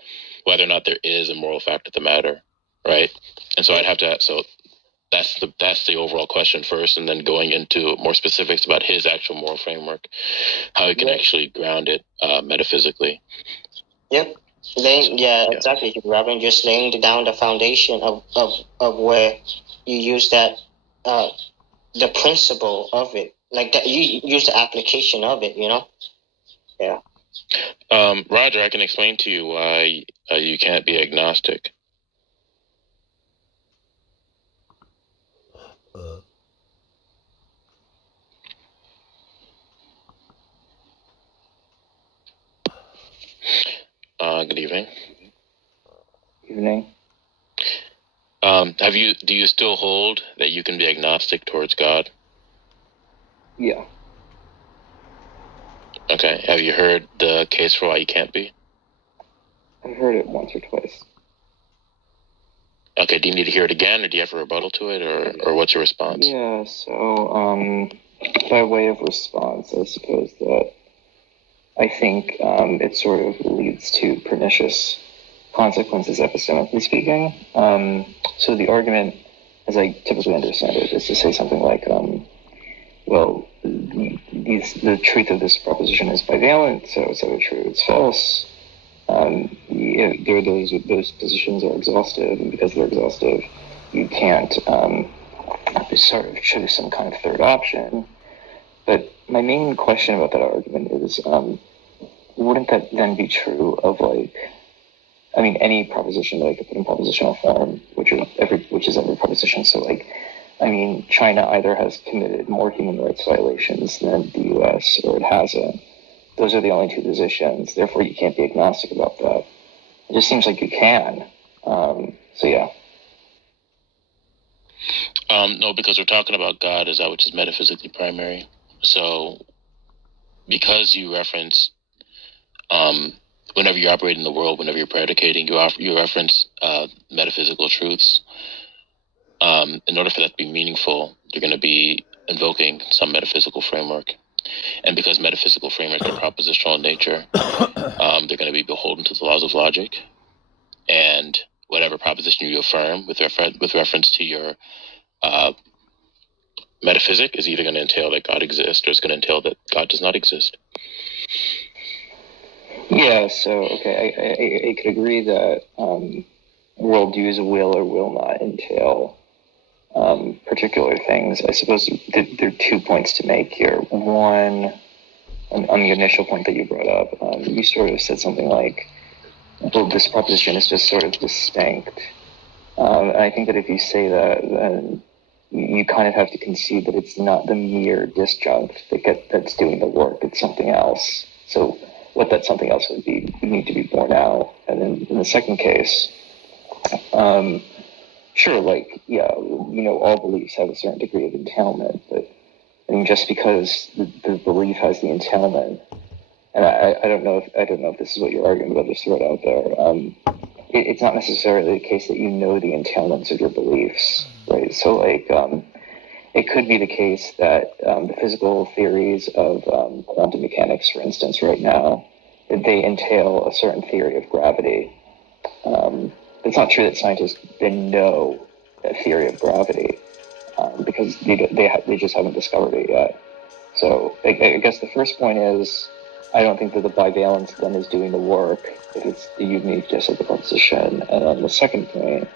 whether or not there is a moral fact of the matter, right? And so I'd have to. So that's the overall question first, and then going into more specifics about his actual moral framework, how he can actually ground it metaphysically. Yep. Exactly, Robin. Just laying down the foundation of where you use that the principle of it, like that you use the application of it. Yeah. Roger, I can explain to you why you can't be agnostic. Good evening. Evening. Do you still hold that you can be agnostic towards God? Yeah. Okay. Have you heard the case for why you can't be? I've heard it once or twice. Okay. Do you need to hear it again, or do you have a rebuttal to it, or what's your response? Yeah. So, by way of response, I suppose that I think it sort of leads to pernicious consequences, epistemically speaking. So the argument, as I typically understand it, is to say something like, well, the truth of this proposition is bivalent, so it's either true or it's false. Those positions are exhaustive, and because they're exhaustive, you can't sort of choose some kind of third option. But my main question about that argument is, wouldn't that then be true of any proposition that I could put in propositional form, which is every proposition. So China either has committed more human rights violations than the U.S. or it hasn't. Those are the only two positions. Therefore, you can't be agnostic about that. It just seems like you can. So yeah. No, because we're talking about God as that which is metaphysically primary. So, because you reference, whenever you operate in the world, whenever you're predicating, you reference metaphysical truths. In order for that to be meaningful, you're going to be invoking some metaphysical framework. And because metaphysical frameworks are propositional in nature, they're going to be beholden to the laws of logic. And whatever proposition you affirm with reference to your metaphysic is either going to entail that God exists or it's going to entail that God does not exist. Yeah, so, okay, I could agree that worldviews will or will not entail particular things. I suppose there are 2 points to make here. One, on the initial point that you brought up, you sort of said something like, well, this proposition is just sort of distinct. And I think that if you say that, then you kind of have to concede that it's not the mere disjunct that's doing the work, it's something else. So what that something else would be would need to be borne out. And then in the second case, sure, all beliefs have a certain degree of entailment, but I mean, just because the belief has the entailment, and I don't know if this is what you're arguing, but I'll just throw it out there. It's not necessarily the case that you know the entailments of your beliefs, right? So, it could be the case that the physical theories of quantum mechanics, for instance, right now, that they entail a certain theory of gravity. It's not true that scientists then know that theory of gravity because they just haven't discovered it yet. So I guess the first point is I don't think that the bivalence then is doing the work if it's the uniqueness of the proposition. And on the second point,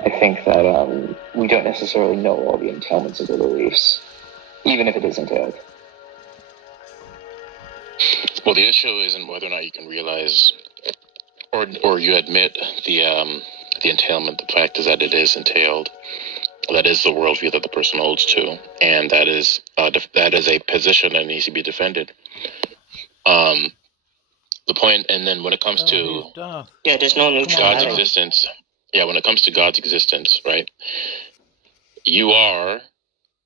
I think that we don't necessarily know all the entailments of the beliefs, even if it is entailed. Well, the issue isn't whether or not you can realize or you admit the entailment. The fact is that it is entailed. That is the worldview that the person holds to, and that is a position that needs to be defended. The point, and then when it comes to there's no neutrality. God's existence, when it comes to God's existence, right? You are,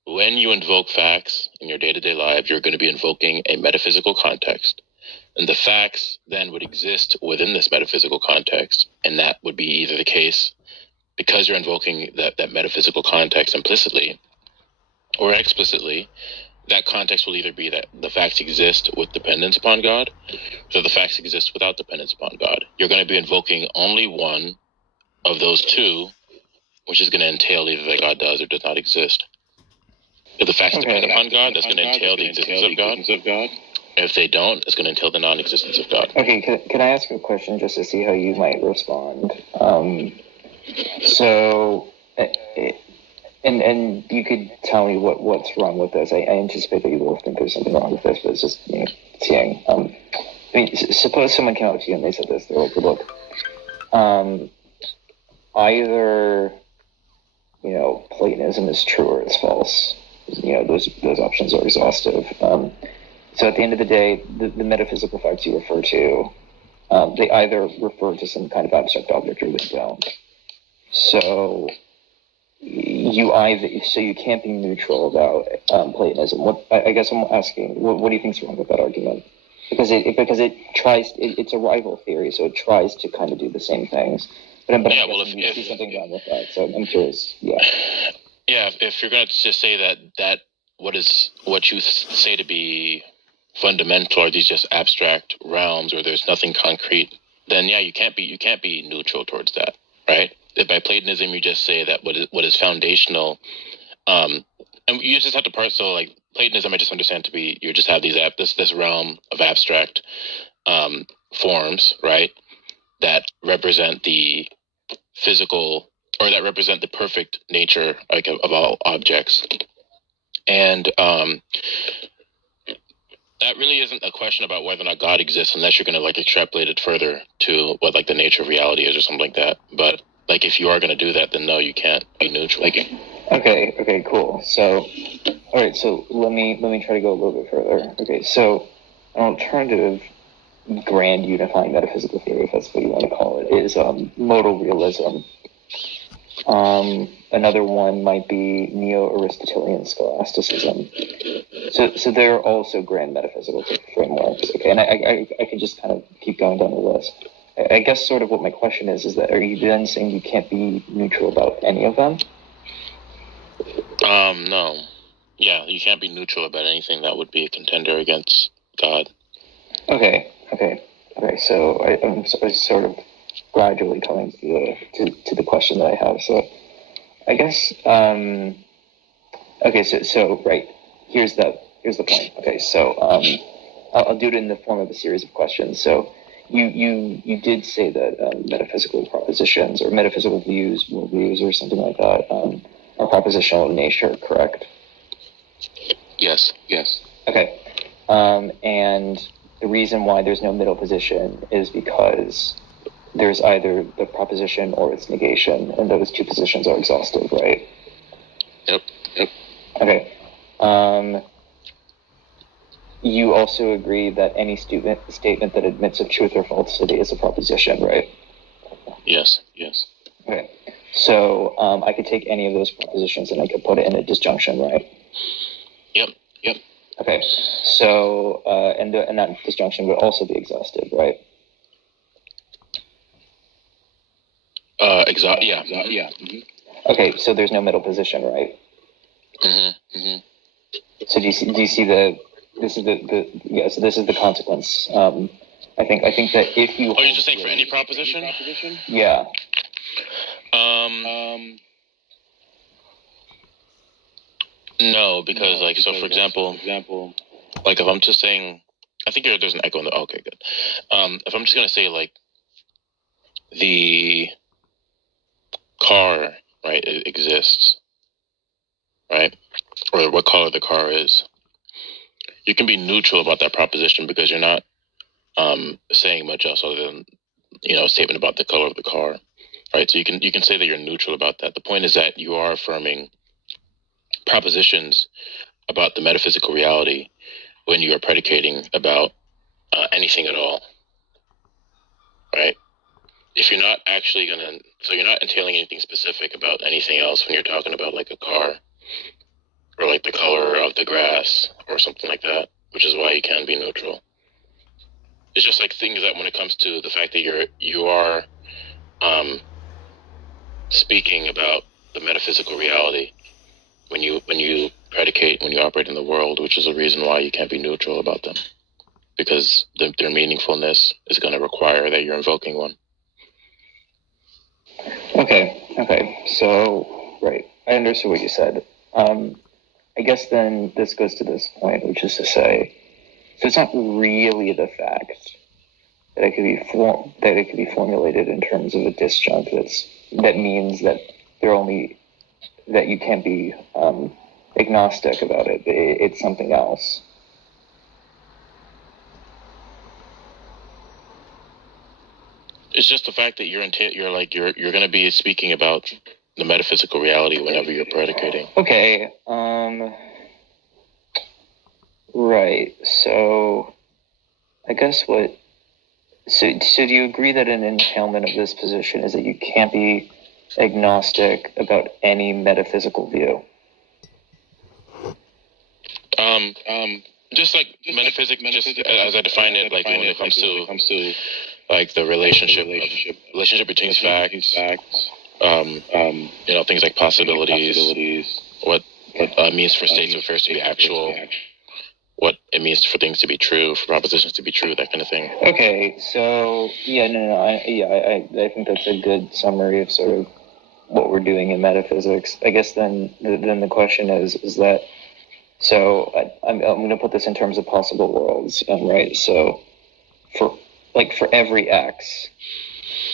when you invoke facts in your day-to-day life, you're going to be invoking a metaphysical context. And the facts then would exist within this metaphysical context. And that would be either the case because you're invoking that metaphysical context implicitly or explicitly. That context will either be that the facts exist with dependence upon God, or the facts exist without dependence upon God. You're going to be invoking only one of those two, which is going to entail either that God does or does not exist. If the facts depend upon God, that's going to entail the existence of God. If they don't, it's going to entail the non-existence of God. Okay, can I ask a question just to see how you might respond? And you could tell me what's wrong with this. I anticipate that you will think there's something wrong with this, but it's just seeing. I mean, suppose someone came up to you and they said this. They're like, look, either, Platonism is true or it's false. Those options are exhaustive. So at the end of the day, the metaphysical facts you refer to, they either refer to some kind of abstract object or they don't. So you can't be neutral about Platonism. I guess I'm asking, what do you think's wrong with that argument? Because it's a rival theory, so it tries to kind of do the same things. But if you see something wrong with that, so I'm curious. Yeah. Yeah, if you're going to just say that what you say to be fundamental are these just abstract realms or there's nothing concrete, then yeah, you can't be neutral towards that, right? That by Platonism you just say that what is foundational, and you just have to parse. So like Platonism, I just understand to be you just have this realm of abstract forms, right, that represent the physical or that represent the perfect nature of all objects, and that really isn't a question about whether or not God exists unless you're going to extrapolate it further to what the nature of reality is or something like that. But if you are going to do that, then no, you can't be neutral. Okay, cool. So, all right. So let me try to go a little bit further. Okay, so an alternative grand unifying metaphysical theory, if that's what you want to call it, is modal realism. Another one might be Neo-Aristotelian scholasticism. So they're also grand metaphysical frameworks. Okay, and I could just kind of keep going down the list. I guess sort of what my question is that are you then saying you can't be neutral about any of them? No. Yeah, you can't be neutral about anything that would be a contender against God. Okay. So I'm sort of gradually coming to the question that I have. So I guess okay. So right. Here's the point. Okay. So I'll do it in the form of a series of questions. So you did say that metaphysical propositions or metaphysical views, worldviews, or something like that are propositional in nature, correct? Yes. Okay. And the reason why there's no middle position is because there's either the proposition or its negation, and those two positions are exhaustive, right? Yep. Okay. You also agree that any statement that admits of truth or falsity is a proposition, right? Yes. Okay. So I could take any of those propositions and I could put it in a disjunction, right? Yep. Okay. So and that disjunction would also be exhaustive, right? Yeah. Mm-hmm. Okay. So there's no middle position, right? Mm-hmm. So do you see this is the consequence. I think that if you you're just saying for any proposition? Yeah. No, because for example, if I'm just saying, I think there's an echo in the. Okay, good. If I'm just gonna say the car, right, it exists, right, or what color the car is, you can be neutral about that proposition because you're not saying much else other than a statement about the color of the car, right? So you can say that you're neutral about that. The point is that you are affirming propositions about the metaphysical reality when you are predicating about anything at all, right? If you're not actually so you're not entailing anything specific about anything else when you're talking about a car or the color of the grass or something like that, which is why you can be neutral. It's just things that when it comes to the fact that you are speaking about the metaphysical reality when you predicate, when you operate in the world, which is a reason why you can't be neutral about them, because their meaningfulness is going to require that you're invoking one. Okay. So right, I understood what you said. I guess then this goes to this point, which is to say, so it's not really the fact that it could be formulated in terms of a disjunct that means that that you can't be agnostic about it. It's something else. It's just the fact that you're going to be speaking about the metaphysical reality whenever you're predicating. Okay. Right. So, I guess what. So do you agree that an entailment of this position is that you can't be agnostic about any metaphysical view? Just like metaphysics, just as I define it, like when it comes to like the relationship between facts, things like possibilities, what it means for states of affairs to be actual, what it means for things to be true, for propositions to be true, that kind of thing. Okay, so I think that's a good summary of sort of what we're doing in metaphysics. I guess then the question is that, so I'm going to put this in terms of possible worlds, right? So for every x,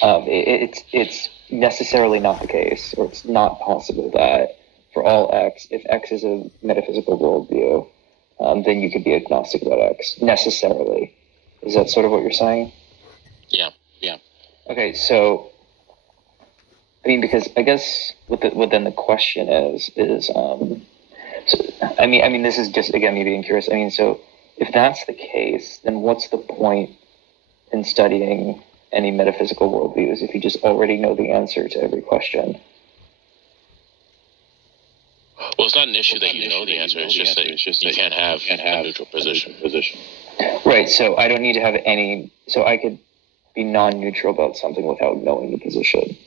it's necessarily not the case, or it's not possible that for all x, if x is a metaphysical worldview, then you could be agnostic about x necessarily. Is that sort of what you're saying? Yeah. Okay, so I mean, because I guess what then the question is so I mean this is just again me being curious. I mean, so if that's the case, then what's the point in studying any metaphysical worldviews if you just already know the answer to every question? Well, it's not an issue that you know the answer. It's just that you can't have a neutral position. Right. So I don't need to have any. So I could be non-neutral about something without knowing the position.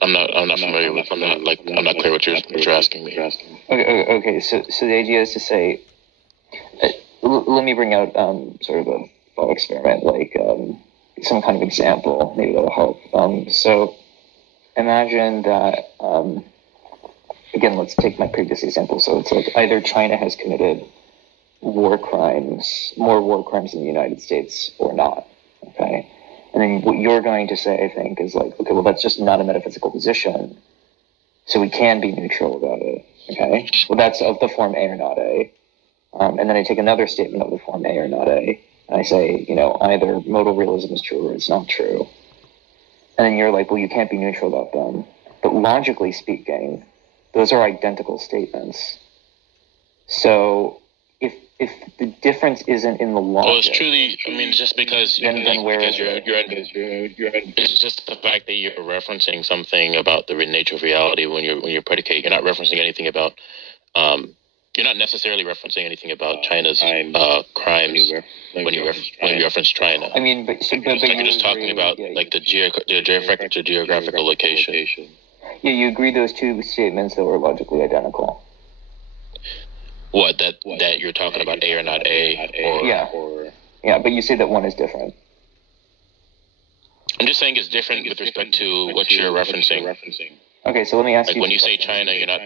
I'm not familiar with. I'm not clear what you're asking me. Okay. So the idea is to say, let me bring out sort of a thought experiment, like some kind of example. Maybe that'll help. So imagine that. Again, let's take my previous example. So it's like either China has committed more war crimes in the United States, or not. Okay. And then what you're going to say, I think, is like, okay, well, that's just not a metaphysical position, so we can be neutral about it. Okay. Well, that's of the form A or not A. And then I take another statement of the form A or not A, and I say, either modal realism is true or it's not true. And then you're like, well, you can't be neutral about them. But logically speaking, those are identical statements. So if the difference isn't in the logic, well, it's truly. I mean, just because it's just the fact that you're referencing something about the nature of reality when you're predicating. You're not referencing anything about. You're not necessarily referencing anything about China's crimes when you reference China. I mean, but you're just talking about like the geographical location. Yeah, you agree those two statements that were logically identical. What, that you're talking about A or not A? Yeah, but you say that one is different. I'm just saying it's different with respect to what you're referencing. Okay, so let me ask you. When you say China, you're not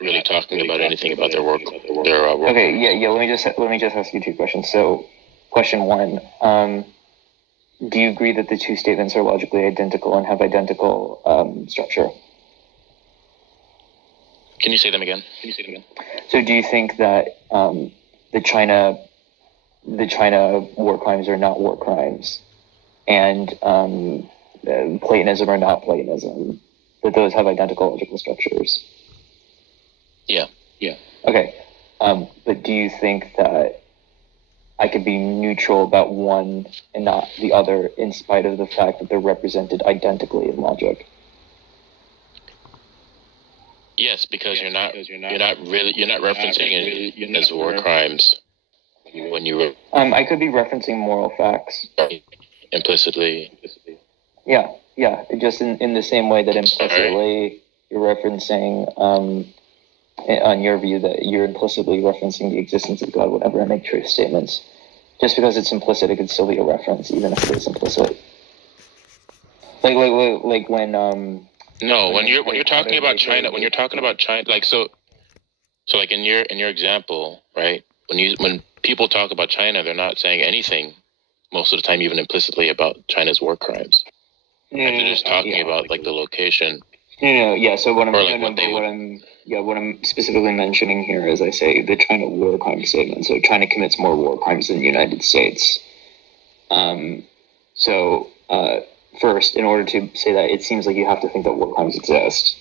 really talking about anything about their work. Okay, yeah. Let me just ask you two questions. So, question one: do you agree that the two statements are logically identical and have identical structure? Can you say them again? So do you think that the China war crimes are not war crimes, and Platonism are not Platonism, that those have identical logical structures? Yeah. Okay, but do you think that I could be neutral about one and not the other in spite of the fact that they're represented identically in logic? Yes, because you're not referencing it as war crimes when you were. I could be referencing moral facts implicitly. Yeah, just in the same way that implicitly you're referencing, on your view, that you're implicitly referencing the existence of God whenever I make truth statements. Just because it's implicit, it could still be a reference, even if it is implicit. Like when No, when you're talking about China, like so like in your example, right? When people talk about China, they're not saying anything most of the time, even implicitly, about China's war crimes. They're just talking about like the location. Yeah. So what I'm specifically mentioning here is I say the China war crime statement. So China commits more war crimes than the United States. First, in order to say that, it seems like you have to think that war crimes exist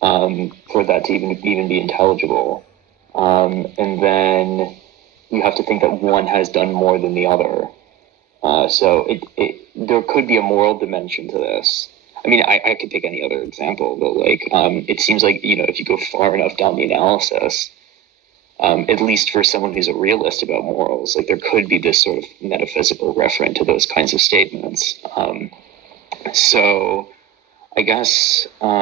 for that to even be intelligible. And then you have to think that one has done more than the other. So there could be a moral dimension to this. I mean, I could pick any other example, but like, it seems like, if you go far enough down the analysis, at least for someone who's a realist about morals, like there could be this sort of metaphysical referent to those kinds of statements. So I guess, but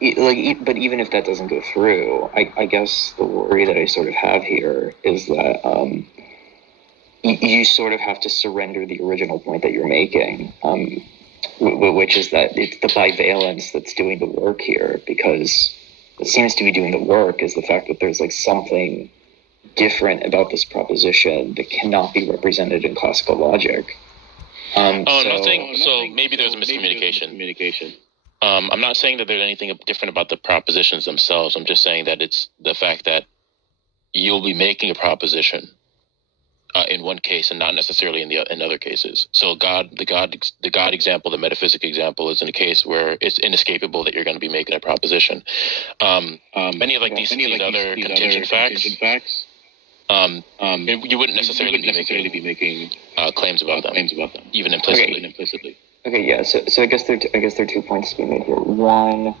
even if that doesn't go through, I guess the worry that I sort of have here is that you sort of have to surrender the original point that you're making, which is that it's the bivalence that's doing the work here, because what seems to be doing the work is the fact that there's like something different about this proposition that cannot be represented in classical logic. Nothing. So maybe there's a miscommunication. I'm not saying that there's anything different about the propositions themselves. I'm just saying that it's the fact that you'll be making a proposition in one case and not necessarily in other cases. So the God example, the metaphysic example, is in a case where it's inescapable that you're going to be making a proposition. Many of these other contingent facts, you wouldn't necessarily be making claims about them, even implicitly. Okay, yeah. So I guess there are 2 points to be made here. One,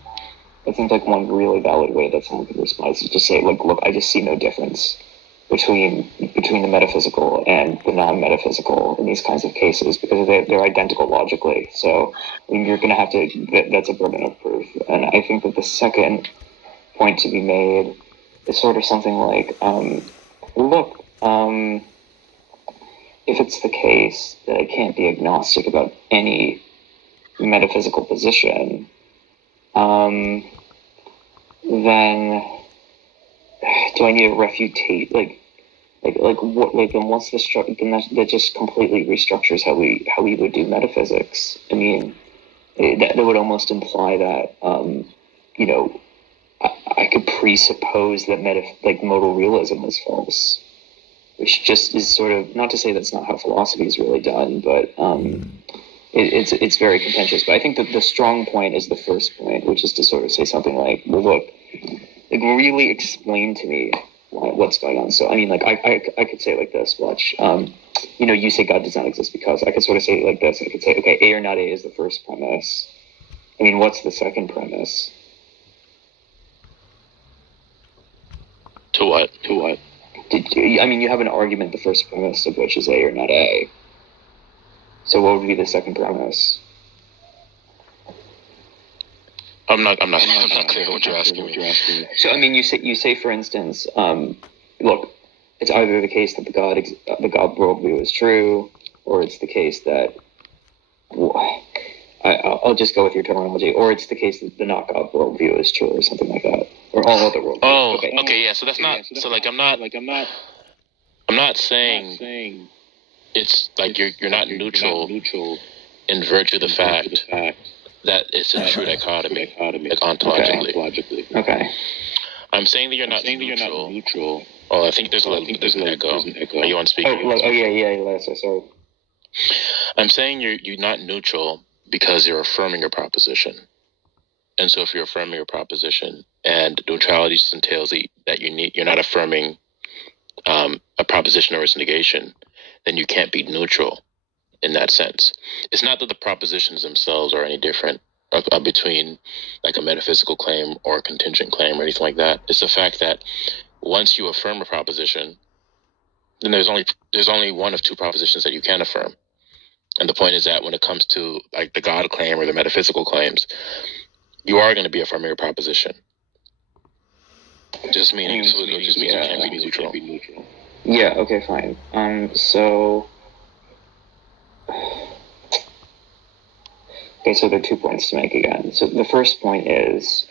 I think like one really valid way that someone could respond is to just say, like, look, I just see no difference between the metaphysical and the non-metaphysical in these kinds of cases, because they're identical logically. So I mean, you're going to have to, that's a burden of proof. And I think that the second point to be made is sort of something like, look, if it's the case that I can't be agnostic about any metaphysical position, then do I need to refutate, then what's the then that just completely restructures how we would do metaphysics. I mean, that would almost imply that, I could presuppose that modal realism is false, which just is sort of, not to say that's not how philosophy is really done, but it's very contentious. But I think that the strong point is the first point, which is to sort of say something like, well, look, really explain to me what's going on. So I mean, I could say it like this. Watch, you say God does not exist because. I could sort of say it like this. I could say, okay, A or not A is the first premise. I mean, what's the second premise? To what? You have an argument, the first premise of which is A or not A. So what would be the second premise? I'm not clear what you're asking me. So I mean, you say for instance, look, it's either the case that the God worldview is true, or it's the case that I'll just go with your terminology, or it's the case that the not God worldview is true, or something like that, or all other worldviews. Oh, okay, yeah. So that's not. So like, I'm not saying it's like you're not neutral in virtue of the fact that it's a true dichotomy, like ontologically. Okay. I'm saying that you're not neutral. Oh, I think there's an echo. Are you on speaker? Oh yeah. Sorry. I'm saying you're not neutral because you're affirming a proposition. And so if you're affirming a proposition and neutrality just entails that you're not affirming a proposition or its negation, then you can't be neutral in that sense. It's not that the propositions themselves are any different between like a metaphysical claim or a contingent claim or anything like that. It's the fact that once you affirm a proposition, then there's only one of two propositions that you can affirm. And the point is that when it comes to like the God claim or the metaphysical claims, you are going to be affirming a proposition. Just meaning you can't be neutral. Yeah. Okay. Fine. So there are 2 points to make again. So the first point is,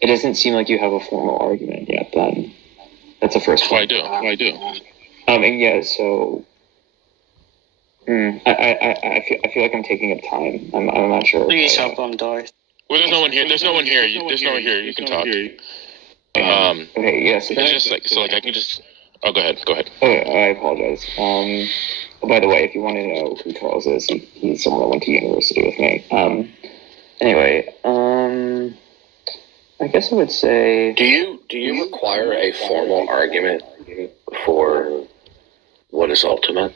it doesn't seem like you have a formal argument yet. Then that's the first point. I do. And yeah. So. I feel like I'm taking up time. I'm not sure. Please help on Darth. Well, there's no one here. There's no one here. You can talk. Okay. Yeah. So it's just like I can just. Oh, go ahead. Okay, I apologize. By the way, if you want to know who Charles is, he's someone that went to university with me. Anyway, I guess I would say. Do you require a formal argument for what is ultimate?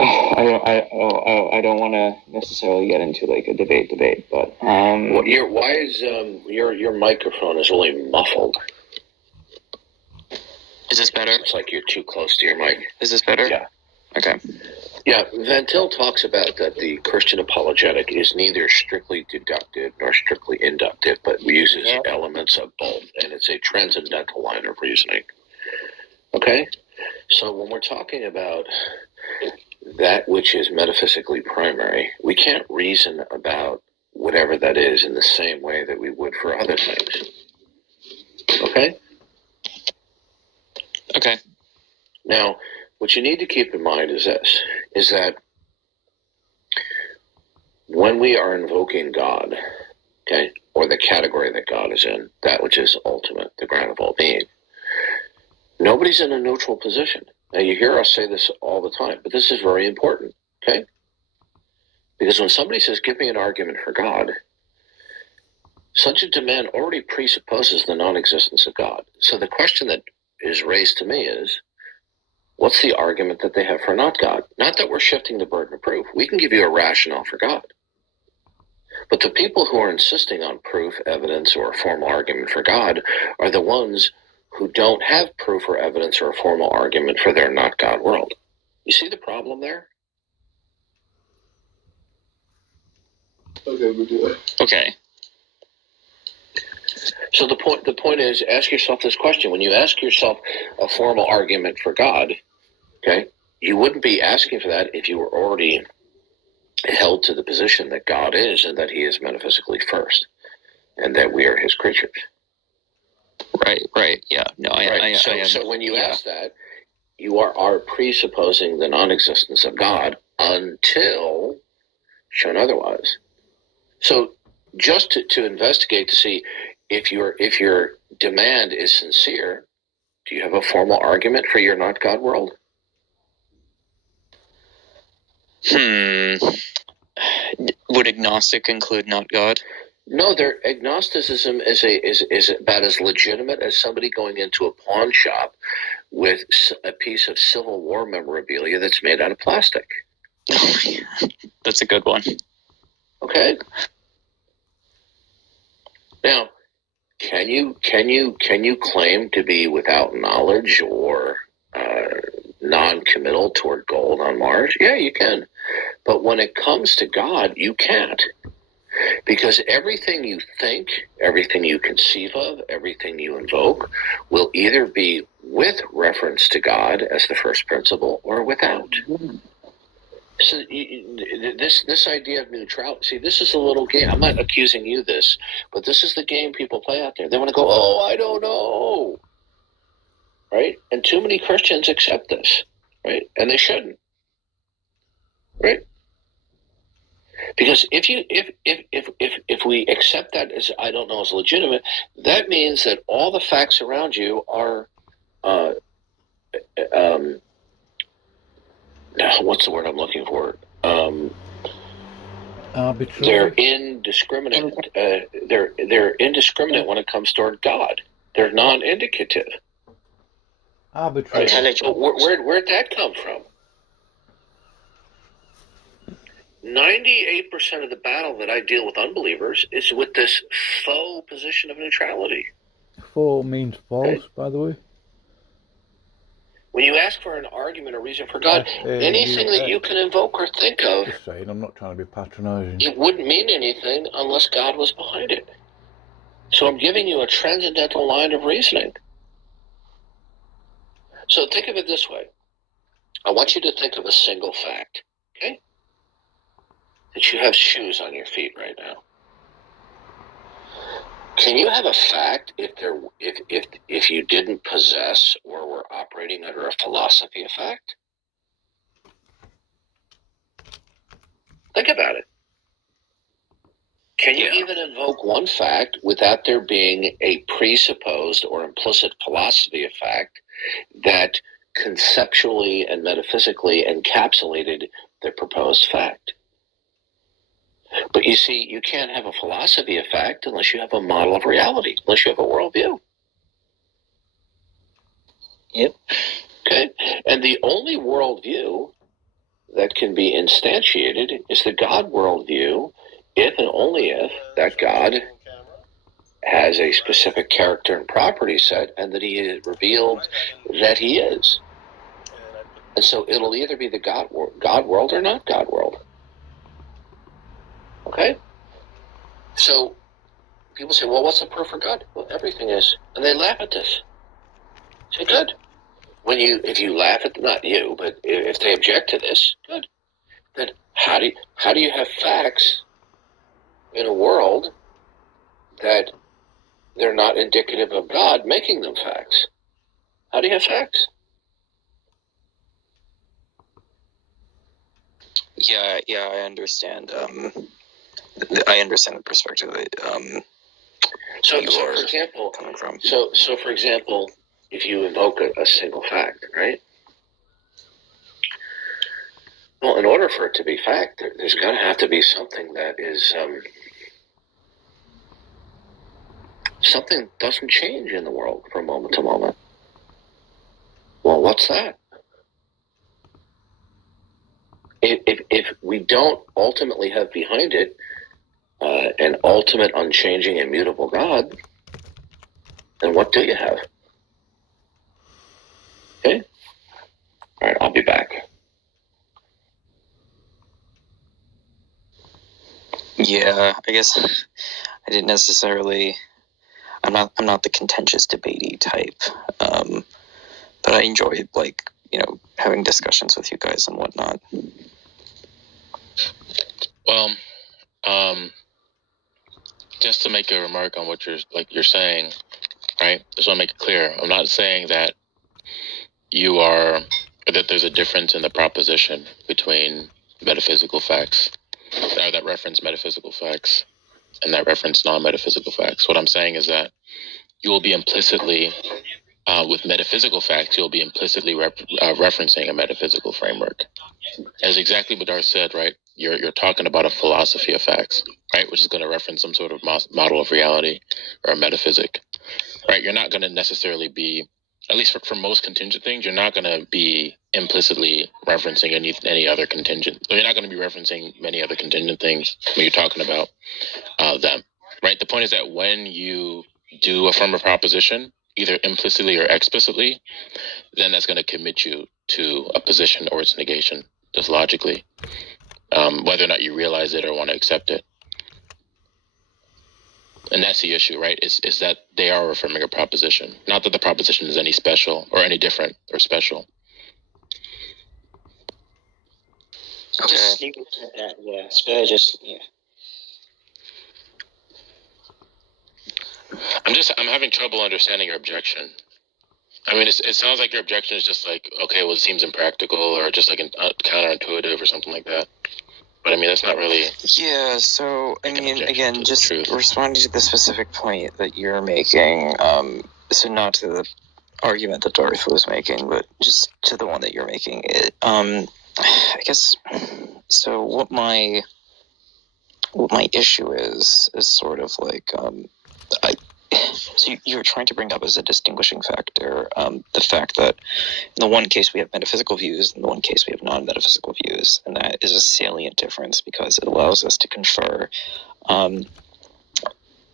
I don't want to necessarily get into like a debate, but well, why is your microphone is really muffled? Is this better? It's like you're too close to your mic. Is this better? Yeah. Okay. Yeah, Van Til talks about that the Christian apologetic is neither strictly deductive nor strictly inductive, but uses elements of both, and it's a transcendental line of reasoning. Okay? So when we're talking about that which is metaphysically primary, we can't reason about whatever that is in the same way that we would for other things. Okay? Okay. Now, what you need to keep in mind is this, is that when we are invoking God, okay, or the category that God is in, that which is ultimate, the ground of all being, nobody's in a neutral position. Now, you hear us say this all the time, but this is very important, okay? Because when somebody says, give me an argument for God, such a demand already presupposes the non-existence of God. So the question that is raised to me is, what's the argument that they have for not God? Not that we're shifting the burden of proof. We can give you a rationale for God. But the people who are insisting on proof, evidence, or a formal argument for God are the ones who don't have proof or evidence or a formal argument for their not God world. You see the problem there? Okay. So the point is, ask yourself this question. When you ask yourself a formal argument for God, okay, you wouldn't be asking for that if you were already held to the position that God is and that he is metaphysically first and that we are his creatures. Right. Yeah. No, Right. So when you ask that, you are presupposing the non-existence of God until shown otherwise. So just to investigate to see if your demand is sincere, do you have a formal argument for your not God world? Would agnostic include not God? No, their agnosticism is about as legitimate as somebody going into a pawn shop with a piece of Civil War memorabilia that's made out of plastic. That's a good one. Okay. Now, can you claim to be without knowledge or non-committal toward gold on Mars? Yeah, you can. But when it comes to God, you can't. Because everything you think, everything you conceive of, everything you invoke will either be with reference to God as the first principle or without. So this idea of neutrality, see, this is a little game. I'm not accusing you this, but this is the game people play out there. They want to go, oh, I don't know, right? And too many Christians accept this, right? And they shouldn't, right? Because if we accept that as I don't know as legitimate, that means that all the facts around you are what's the word I'm looking for? Arbitrary. They're indiscriminate. They're indiscriminate when it comes toward God. They're non-indicative. Arbitrary. Right? So where'd that come from? 98% of the battle that I deal with unbelievers is with this faux position of neutrality. Faux means false, by the way. When you ask for an argument or reason for God, anything that you can invoke or think of, just saying, I'm not trying to be patronizing. It wouldn't mean anything unless God was behind it. So I'm giving you a transcendental line of reasoning. So think of it this way. I want you to think of a single fact, okay? That you have shoes on your feet right now. Can you have a fact if you didn't possess or were operating under a philosophy of fact? Think about it. Can you even invoke one fact without there being a presupposed or implicit philosophy of fact that conceptually and metaphysically encapsulated the proposed fact. But you see, you can't have a philosophy of fact unless you have a model of reality, unless you have a worldview. Yep. Okay? And the only worldview that can be instantiated is the God worldview, if and only if that God has a specific character and property set, and that he has revealed that he is. And so it'll either be the God world or not God world. Okay? So people say, well, what's the proof for God? Well, everything is. And they laugh at this. Say, good. If you laugh at, not you, but if they object to this, good. Then how do you have facts in a world that they're not indicative of God making them facts? How do you have facts? Yeah, I understand. I understand the perspective that So you for are example, coming from. So for example, if you invoke a single fact, right? Well, in order for it to be fact, there's going to have to be something that is something doesn't change in the world from moment to moment. Well, what's that? If we don't ultimately have behind it an ultimate, unchanging, immutable God, then what do you have? Okay? All right, I'll be back. Yeah, I guess I didn't necessarily. I'm not the contentious debatey type, but I enjoy having discussions with you guys and whatnot. Well, just to make a remark on what you're saying, right? Just want to make it clear. I'm not saying that that there's a difference in the proposition between metaphysical facts, or that reference metaphysical facts, and that reference non-metaphysical facts. What I'm saying is that you will be implicitly, with metaphysical facts, you'll be implicitly referencing a metaphysical framework. As exactly what Darth said, right? You're talking about a philosophy of facts, right? Which is going to reference some sort of model of reality or a metaphysic, right? You're not going to necessarily be, at least for most contingent things, you're not going to be implicitly referencing any other contingent. So you're not going to be referencing many other contingent things when you're talking about them, right? The point is that when you do affirm a proposition, either implicitly or explicitly, then that's going to commit you to a position or its negation, just logically, whether or not you realize it or want to accept it. And that's the issue, right? Is that they are affirming a proposition. Not that the proposition is any special or any different or special. Okay. Just leave it at that, yeah. It's better just, yeah. I'm having trouble understanding your objection. I mean, it sounds like your objection is just like, okay, well, it seems impractical or just like counterintuitive or something like that. But I mean, that's not really. Yeah, so, I mean, again, just truth. responding to the specific point that you're making, so not to the argument that Darth was making, but just to the one that you're making, I guess, so what my issue is sort of like, so you were trying to bring up as a distinguishing factor the fact that in the one case we have metaphysical views, in the one case we have non-metaphysical views, and that is a salient difference because it allows us to confer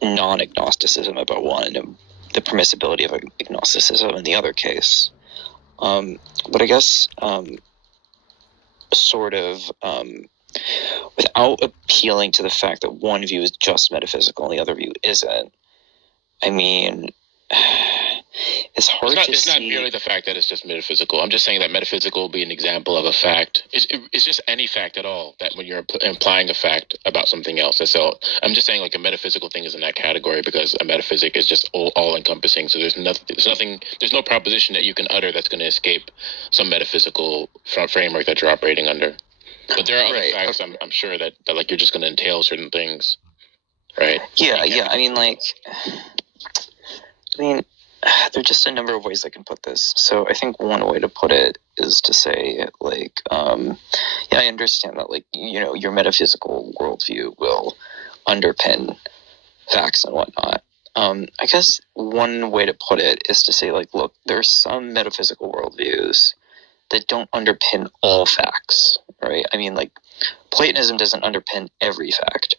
non-agnosticism about one and the permissibility of agnosticism in the other case. But I guess sort of without appealing to the fact that one view is just metaphysical and the other view isn't, I mean, it's hard to see. It's not merely the fact that it's just metaphysical. I'm just saying that metaphysical will be an example of a fact. It's just any fact at all, that when you're implying a fact about something else. So I'm just saying like a metaphysical thing is in that category because a metaphysic is just all encompassing. So there's no proposition that you can utter that's going to escape some metaphysical framework that you're operating under. But there are other facts, okay. I'm sure that like you're just going to entail certain things, right? Yeah. I mean, there are just a number of ways I can put this. So I think one way to put it is to say, like, yeah, I understand that, like, you know, your metaphysical worldview will underpin facts and whatnot. I guess one way to put it is to say, like, look, there are some metaphysical worldviews that don't underpin all facts, right? I mean, like, Platonism doesn't underpin every fact.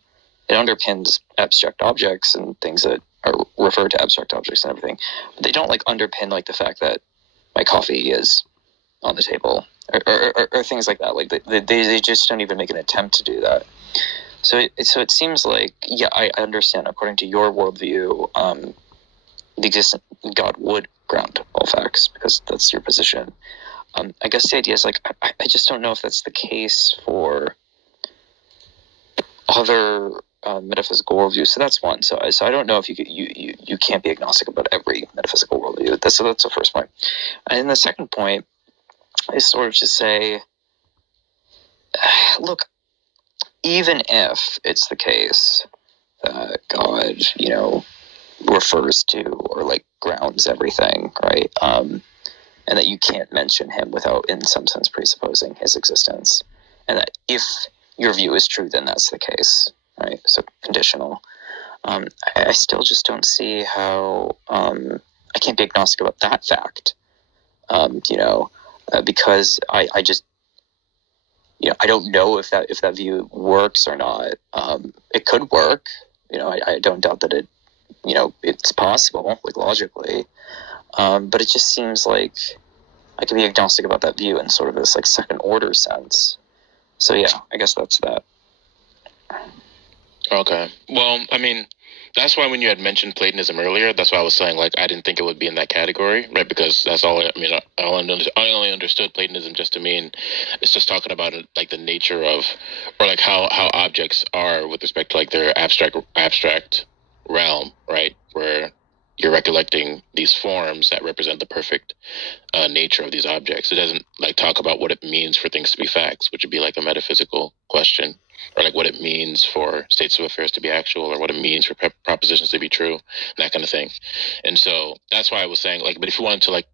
It underpins abstract objects and things that are referred to abstract objects and everything. But they don't, like, underpin, like, the fact that my coffee is on the table or things like that. Like, they just don't even make an attempt to do that. So it seems like, yeah, I understand, according to your worldview, the existence of God would ground all facts because that's your position. I guess the idea is, like, I just don't know if that's the case for other metaphysical worldviews. So that's one. So I don't know if you can't be agnostic about every metaphysical worldview. That's the first point. And then the second point is sort of to say, look, even if it's the case that God, you know, refers to or, like, grounds everything, right? And that you can't mention him without, in some sense, presupposing his existence. And that if your view is true, then that's the case, right? So conditional. I still just don't see how I can't be agnostic about that fact, you know, because I just, you know, I don't know if that view works or not. It could work, you know. I don't doubt that it, you know, it's possible, like, logically. But it just seems like I can be agnostic about that view in sort of this, like, second order sense. So yeah, I guess that's that. Okay. Well, I mean, that's why when you had mentioned Platonism earlier, that's why I was saying, like, I didn't think it would be in that category, right? Because that's all, I mean, I only understood Platonism just to mean it's just talking about it, like, the nature of, or, like, how objects are with respect to, like, their abstract realm, right? Where you're recollecting these forms that represent the perfect nature of these objects. It doesn't, like, talk about what it means for things to be facts, which would be, like, a metaphysical question, or, like, what it means for states of affairs to be actual, or what it means for propositions to be true, that kind of thing. And so that's why I was saying, like, but if you wanted to, like,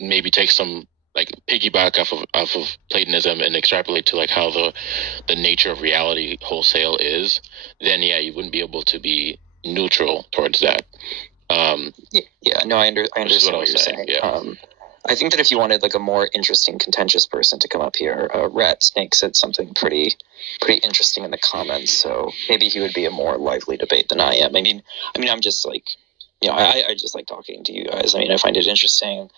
maybe take some, like, piggyback off of Platonism and extrapolate to, like, how the nature of reality wholesale is, then yeah, you wouldn't be able to be neutral towards that. Yeah, no, I understand what you're saying. Yeah. I think that if you wanted, like, a more interesting, contentious person to come up here, Rat Snake said something pretty interesting in the comments. So maybe he would be a more lively debate than I am. I mean, I'm just, like, you know, I just like talking to you guys. I mean, I find it interesting.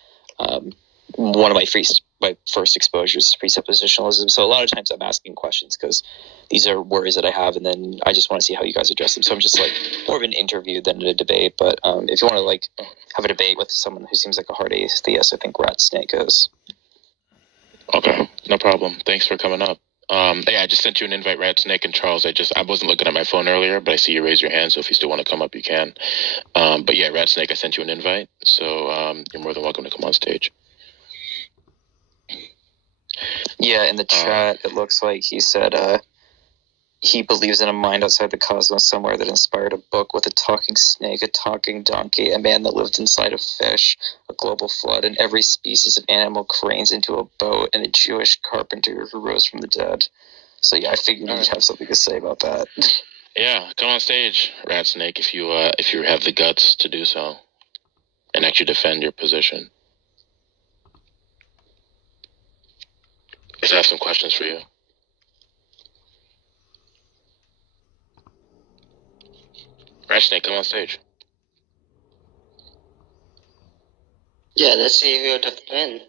One of my first exposures to presuppositionalism. So a lot of times I'm asking questions because these are worries that I have, and then I just want to see how you guys address them. So I'm just, like, more of an interview than a debate. But if you want to, like, have a debate with someone who seems like a hard atheist, I think Rat Snake is. Okay, no problem. Thanks for coming up. Yeah, I just sent you an invite, Rat Snake and Charles. I wasn't looking at my phone earlier, but I see you raise your hand, so if you still want to come up, you can. But yeah, Rat Snake, I sent you an invite, so you're more than welcome to come on stage. Yeah, in the chat, it looks like he said he believes in a mind outside the cosmos somewhere that inspired a book with a talking snake, a talking donkey, a man that lived inside a fish, a global flood, and every species of animal cranes into a boat, and a Jewish carpenter who rose from the dead. So yeah, I figured you'd have something to say about that. Yeah, come on stage, Rat Snake, if you have the guts to do so, and actually defend your position. Because I have some questions for you. Rat Snake, come on stage. Yeah, let's see who will defend.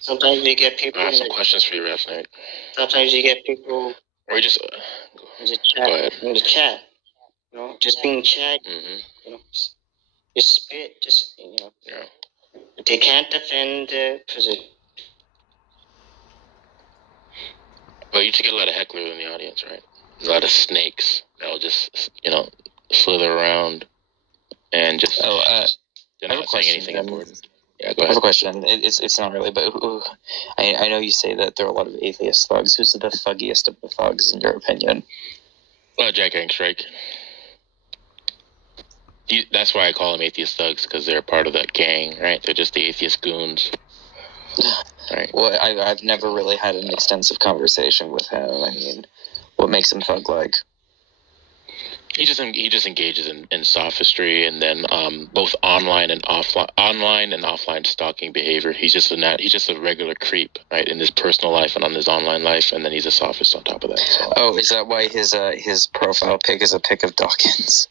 Sometimes we get people. I have some questions for you, Rat Snake. Sometimes you get people. Or just in the chat. go ahead. In the chat, you know, just being chat. Mm-hmm. You know, just spit. Just, you know. Yeah. They can't defend the position. But you should get a lot of hecklers in the audience, right? A lot of snakes that'll just, you know, slither around and just. They're not saying anything important. Yeah, go I have ahead. a question. It's not really, but I know you say that there are a lot of atheist thugs. Who's the thuggiest of the thugs, in your opinion? Jack Angstrike. That's why I call them atheist thugs, because they're part of that gang, right? They're just the atheist goons. Right. Well, I've never really had an extensive conversation with him. I mean, what makes him thug-like? He just engages in sophistry, and then both online and offline stalking behavior. He's just a regular creep, right, in his personal life and on his online life, and then he's a sophist on top of that. So. Oh, is that why his profile pic is a pic of Dawkins,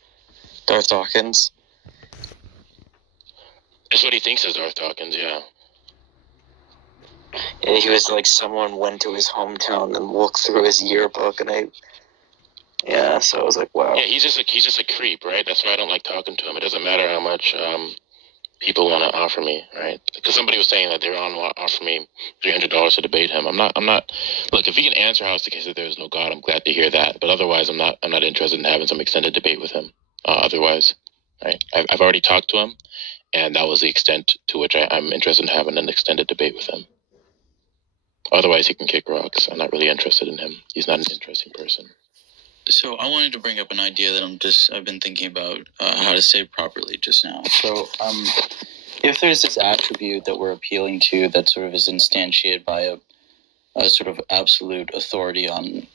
Darth Dawkins? That's what he thinks is Darth Dawkins, yeah. Yeah, he was like, someone went to his hometown and looked through his yearbook, and so I was like, wow. Yeah, he's just a creep, right? That's why I don't like talking to him. It doesn't matter how much people want to offer me, right? Because somebody was saying that they want to offer me $300 to debate him. I'm not. Look, if he can answer how it's the case that there is no God, I'm glad to hear that. But otherwise, I'm not interested in having some extended debate with him. Otherwise, right? I've already talked to him, and that was the extent to which I'm interested in having an extended debate with him. Otherwise, he can kick rocks. I'm not really interested in him. He's not an interesting person. So I wanted to bring up an idea that I've been thinking about how to say properly just now. So if there's this attribute that we're appealing to that sort of is instantiated by a sort of absolute authority on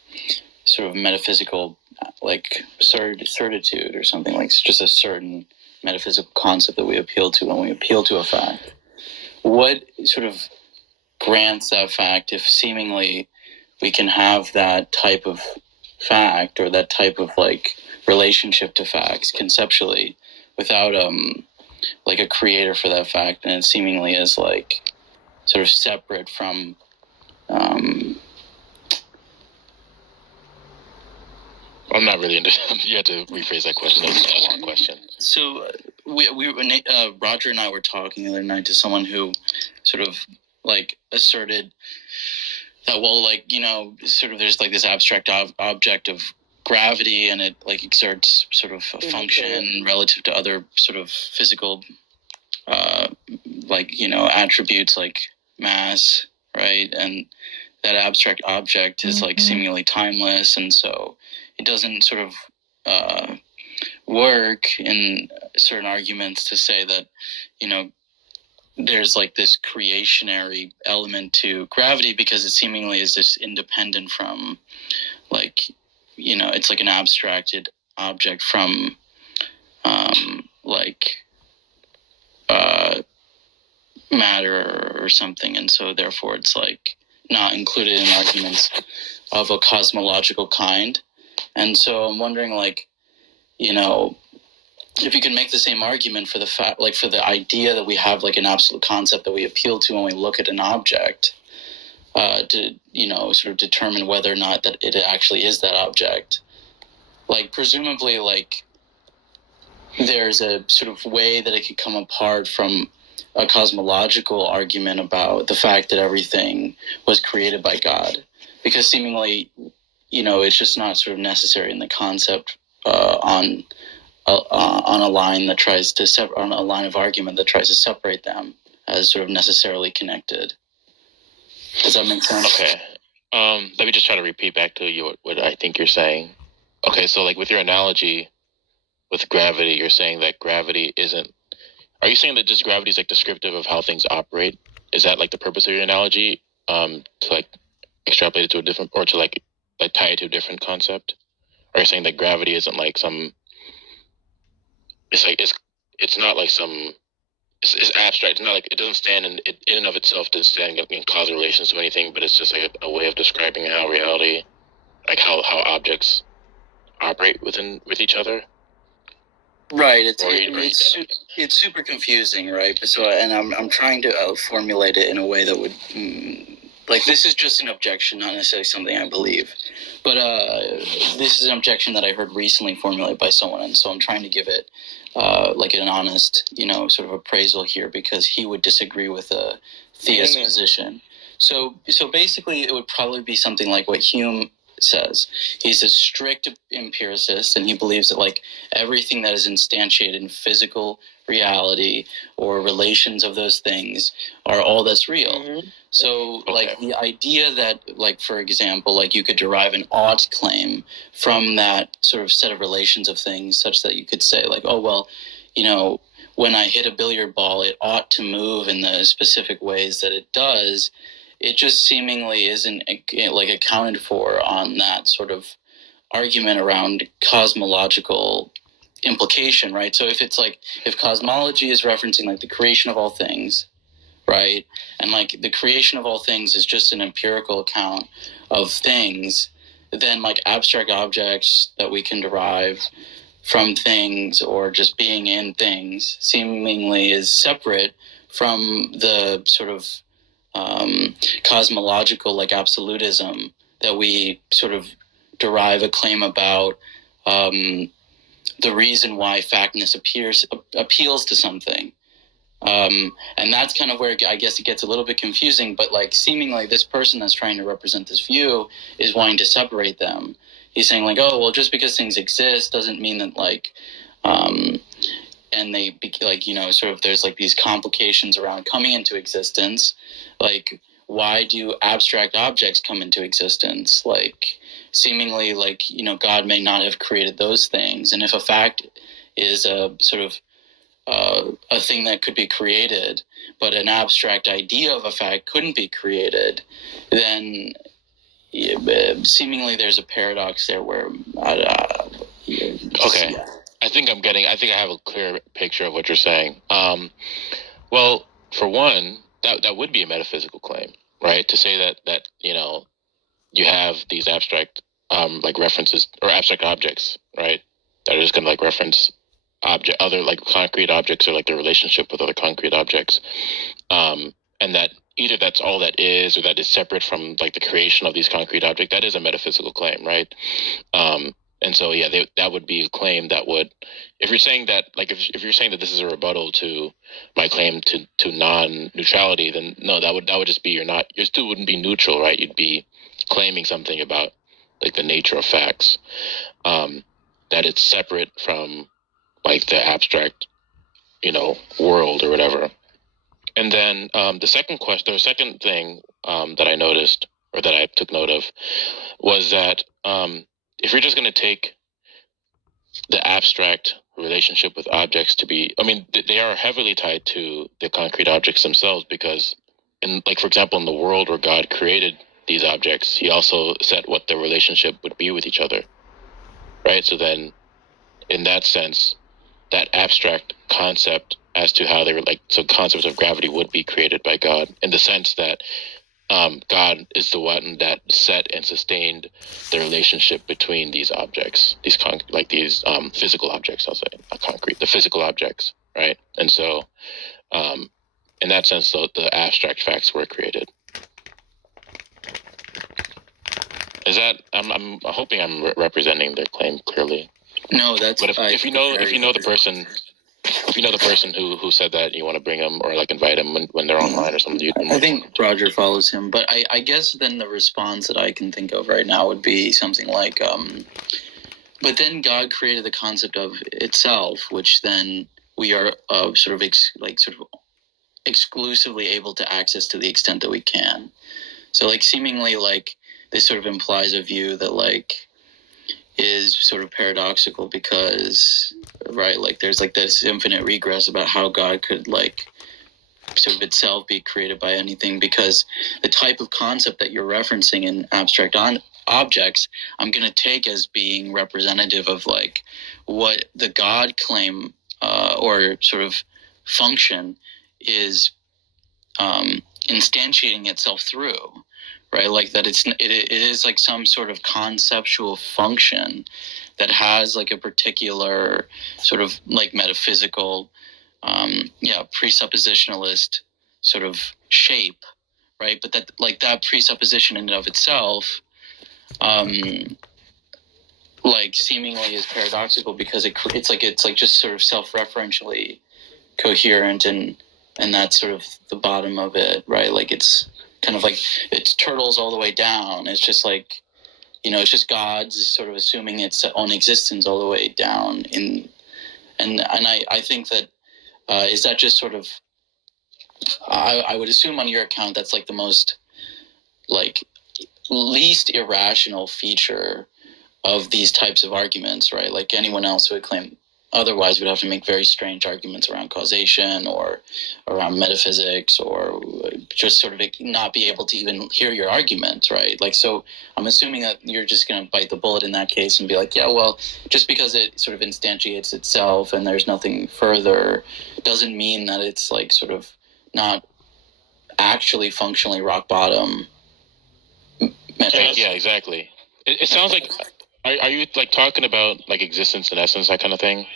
sort of metaphysical, like certitude or something, like just a certain metaphysical concept that we appeal to when we appeal to a fact, what sort of grants that fact if seemingly we can have that type of fact or that type of like relationship to facts conceptually without like a creator for that fact, and it seemingly is like sort of separate from I'm not really interested. You have to rephrase that question. That's a long question. So Roger and I were talking the other night to someone who sort of like asserted that, well, like, you know, sort of there's like this abstract object of gravity, and it like exerts sort of a function relative to other sort of physical like, you know, attributes like mass, right? And that abstract object is like seemingly timeless, and so it doesn't sort of work in certain arguments to say that, you know, there's like this creationary element to gravity because it seemingly is just independent from, like, you know, it's like an abstracted object from like matter or something, and so therefore it's like not included in arguments of a cosmological kind. And so I'm wondering, like, you know, if you can make the same argument for the fact, like for the idea that we have like an absolute concept that we appeal to when we look at an object, to, you know, sort of determine whether or not that it actually is that object. Like presumably, like there's a sort of way that it could come apart from a cosmological argument about the fact that everything was created by God, because seemingly, you know, it's just not sort of necessary in the concept on a line that tries to on a line of argument that tries to separate them as sort of necessarily connected. Does that make sense? Okay. Let me just try to repeat back to you what I think you're saying. Okay, so like with your analogy with gravity, you're saying that gravity isn't. Are you saying that just gravity is like descriptive of how things operate? Is that like the purpose of your analogy? To like extrapolate it to a different, or to like tie it to a different concept? Or are you saying that gravity isn't like some? It's like it's not like some. It's abstract. It's not like it doesn't stand in and of itself. Doesn't stand in causal relations to anything. But it's just like a way of describing how reality, like how objects operate with each other. Right. It's super confusing, right? So, and I'm trying to formulate it in a way that would, like, this is just an objection, not necessarily something I believe, but this is an objection that I heard recently formulated by someone, and so I'm trying to give it like an honest, you know, sort of appraisal here, because he would disagree with a theist position. So basically, it would probably be something like what Hume says. He's a strict empiricist, and he believes that like everything that is instantiated in physical reality or relations of those things are all that's real. So like the idea that, like, for example, like you could derive an ought claim from that sort of set of relations of things, such that you could say like, oh well, when I hit a billiard ball, it ought to move in the specific ways that it does. It just seemingly isn't like accounted for on that sort of argument around cosmological implication, right? So if cosmology is referencing like the creation of all things, right, and like the creation of all things is just an empirical account of things, then like abstract objects that we can derive from things or just being in things seemingly is separate from the sort of cosmological like absolutism that we sort of derive a claim about the reason why factness appeals to something. And that's kind of where I guess it gets a little bit confusing, but like seemingly this person that's trying to represent this view is wanting to separate them. He's saying like, oh, well, just because things exist doesn't mean that like, and they like, sort of there's like these complications around coming into existence. Like, why do abstract objects come into existence? Like, seemingly like, God may not have created those things. And if a fact is a sort of a thing that could be created, but an abstract idea of a fact couldn't be created, then seemingly there's a paradox there where Okay. Yeah. I think I have a clear picture of what you're saying. Well, for one, that would be a metaphysical claim, right? To say that you have these abstract like references or abstract objects, right? That are just gonna like reference other like concrete objects or like their relationship with other concrete objects, and that either that's all that is or that is separate from like the creation of these concrete objects. That is a metaphysical claim, right? And so that would be a claim that would, if you're saying that, like if you're saying that this is a rebuttal to my claim to non-neutrality, then no, that would just be you still wouldn't be neutral, right? You'd be claiming something about like the nature of facts, that it's separate from like the abstract, world or whatever. And then the second thing that I noticed or that I took note of was that if you're just going to take the abstract relationship with objects to be, they are heavily tied to the concrete objects themselves, because for example, in the world where God created these objects, he also said what the relationship would be with each other, right? So then in that sense, that abstract concept as to how they were concepts of gravity would be created by God, in the sense that God is the one that set and sustained the relationship between these objects, these physical objects, I'll say, not concrete, the physical objects, right? And so, in that sense, the abstract facts were created. Is that? I'm hoping I'm representing their claim clearly. No, that's. But if you know the person. If you know the person who said that, you want to bring them or like invite them when they're online or something. I think Roger follows him, but I guess then the response that I can think of right now would be something like, but then God created the concept of itself, which then we are sort of exclusively able to access to the extent that we can. So like seemingly like this sort of implies a view that like is sort of paradoxical because, right, like there's like this infinite regress about how God could like sort of itself be created by anything, because the type of concept that you're referencing in abstract objects, I'm going to take as being representative of like what the God claim or sort of function is instantiating itself through. Right, like that it is like some sort of conceptual function that has like a particular sort of like metaphysical, presuppositionalist sort of shape, right? But that like that presupposition in and of itself, like seemingly is paradoxical because it's like just sort of self-referentially coherent, and that's sort of the bottom of it, right? Like it's kind of like it's turtles all the way down. It's just like, it's just God's sort of assuming its own existence all the way down. And I think that is that just sort of, I would assume on your account that's like the most like least irrational feature of these types of arguments, right? Like anyone else who would claim Otherwise, we'd have to make very strange arguments around causation or around metaphysics, or just sort of not be able to even hear your argument, right? Like, so I'm assuming that you're just going to bite the bullet in that case and be like, yeah, well, just because it sort of instantiates itself and there's nothing further doesn't mean that it's like sort of not actually functionally rock bottom. Yeah, exactly. It sounds like, are you like talking about like existence and essence, that kind of thing?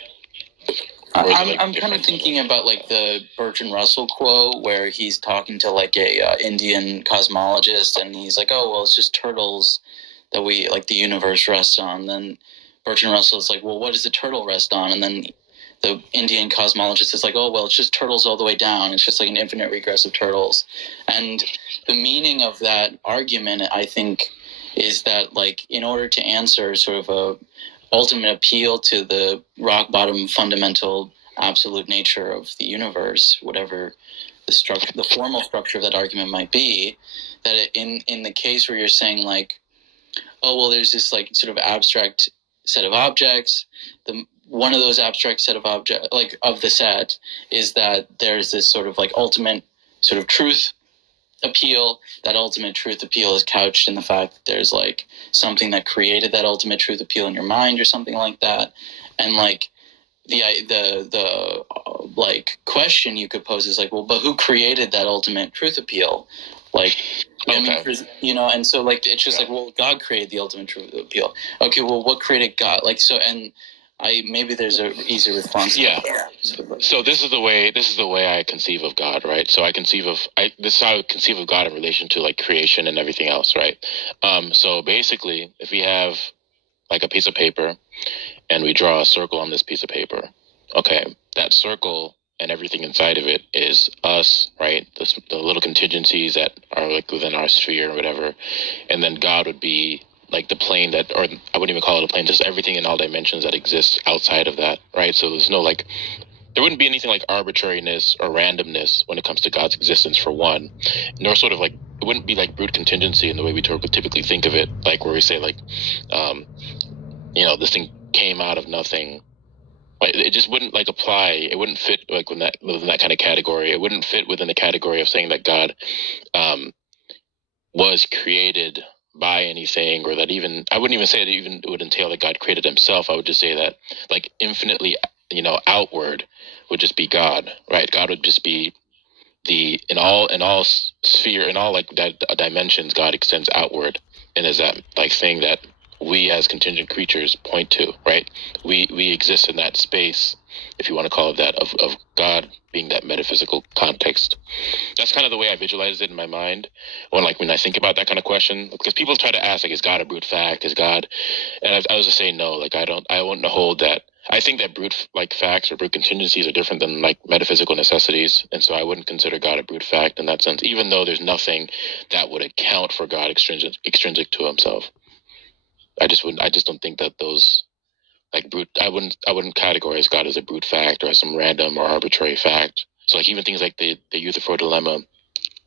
I'm kind of thinking about like the Bertrand Russell quote where he's talking to like a Indian cosmologist, and he's like, oh, well, it's just turtles that we like the universe rests on. Then Bertrand Russell is like, well, what does the turtle rest on? And then the Indian cosmologist is like, oh, well, it's just turtles all the way down. It's just like an infinite regress of turtles. And the meaning of that argument, I think, is that like in order to answer sort of a ultimate appeal to the rock bottom fundamental absolute nature of the universe, whatever the structure, the formal structure of that argument might be, that in the case where you're saying like, oh, well, there's this like sort of abstract set of objects, one of those abstract set of objects, like of the set, is that there's this sort of like ultimate sort of truth appeal. That ultimate truth appeal is couched in the fact that there's like something that created that ultimate truth appeal in your mind or something like that. And like the like question you could pose is like, well, but who created that ultimate truth appeal? Like, I mean, you know, and so like it's just like, well, God created the ultimate truth appeal. Okay, well, what created God? Like, so, and maybe there's a easy response. Yeah. So this is the way I conceive of God, right? So this is how I conceive of God in relation to like creation and everything else, right? So basically, if we have like a piece of paper and we draw a circle on this piece of paper, okay, that circle and everything inside of it is us, right? The little contingencies that are like within our sphere or whatever, and then God would be like the plane that, or I wouldn't even call it a plane, just everything in all dimensions that exists outside of that, right? So there's no like, there wouldn't be anything like arbitrariness or randomness when it comes to God's existence, for one, nor sort of like, it wouldn't be like brute contingency in the way we typically think of it, like where we say like, you know, this thing came out of nothing. Like, it just wouldn't like apply. It wouldn't fit like within that kind of category. It wouldn't fit within the category of saying that God was created by anything, or that even, I wouldn't even say that even it would entail that God created himself. I would just say that like infinitely, you know, outward would just be God, right? God would just be in all sphere, in all like dimensions, God extends outward, and is that like thing that we as contingent creatures point to, right? We exist in that space, if you want to call it that, of God being that metaphysical context. That's kind of the way I visualize it in my mind when I think about that kind of question, because people try to ask like, is God a brute fact? Is God? And I was just saying no. Like I wouldn't hold that. I think that brute like facts or brute contingencies are different than like metaphysical necessities, and so I wouldn't consider God a brute fact in that sense, even though there's nothing that would account for God extrinsic to himself. I just don't think that those like brute. I wouldn't categorize God as a brute fact or as some random or arbitrary fact. So like even things like the Euthyphro dilemma,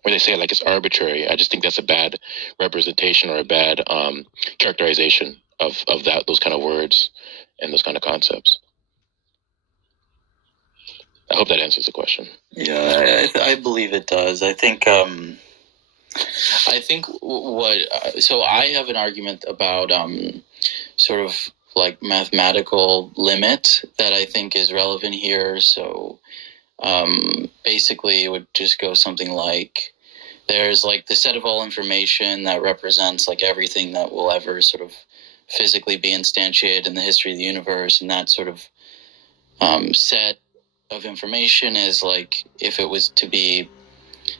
where they say like it's arbitrary, I just think that's a bad representation or a bad characterization of those kind of words and those kind of concepts. I hope that answers the question. Yeah, I believe it does. I think so I have an argument about sort of like mathematical limit that I think is relevant here. So basically it would just go something like, there's like the set of all information that represents like everything that will ever sort of physically be instantiated in the history of the universe, and that sort of set of information is like, if it was to be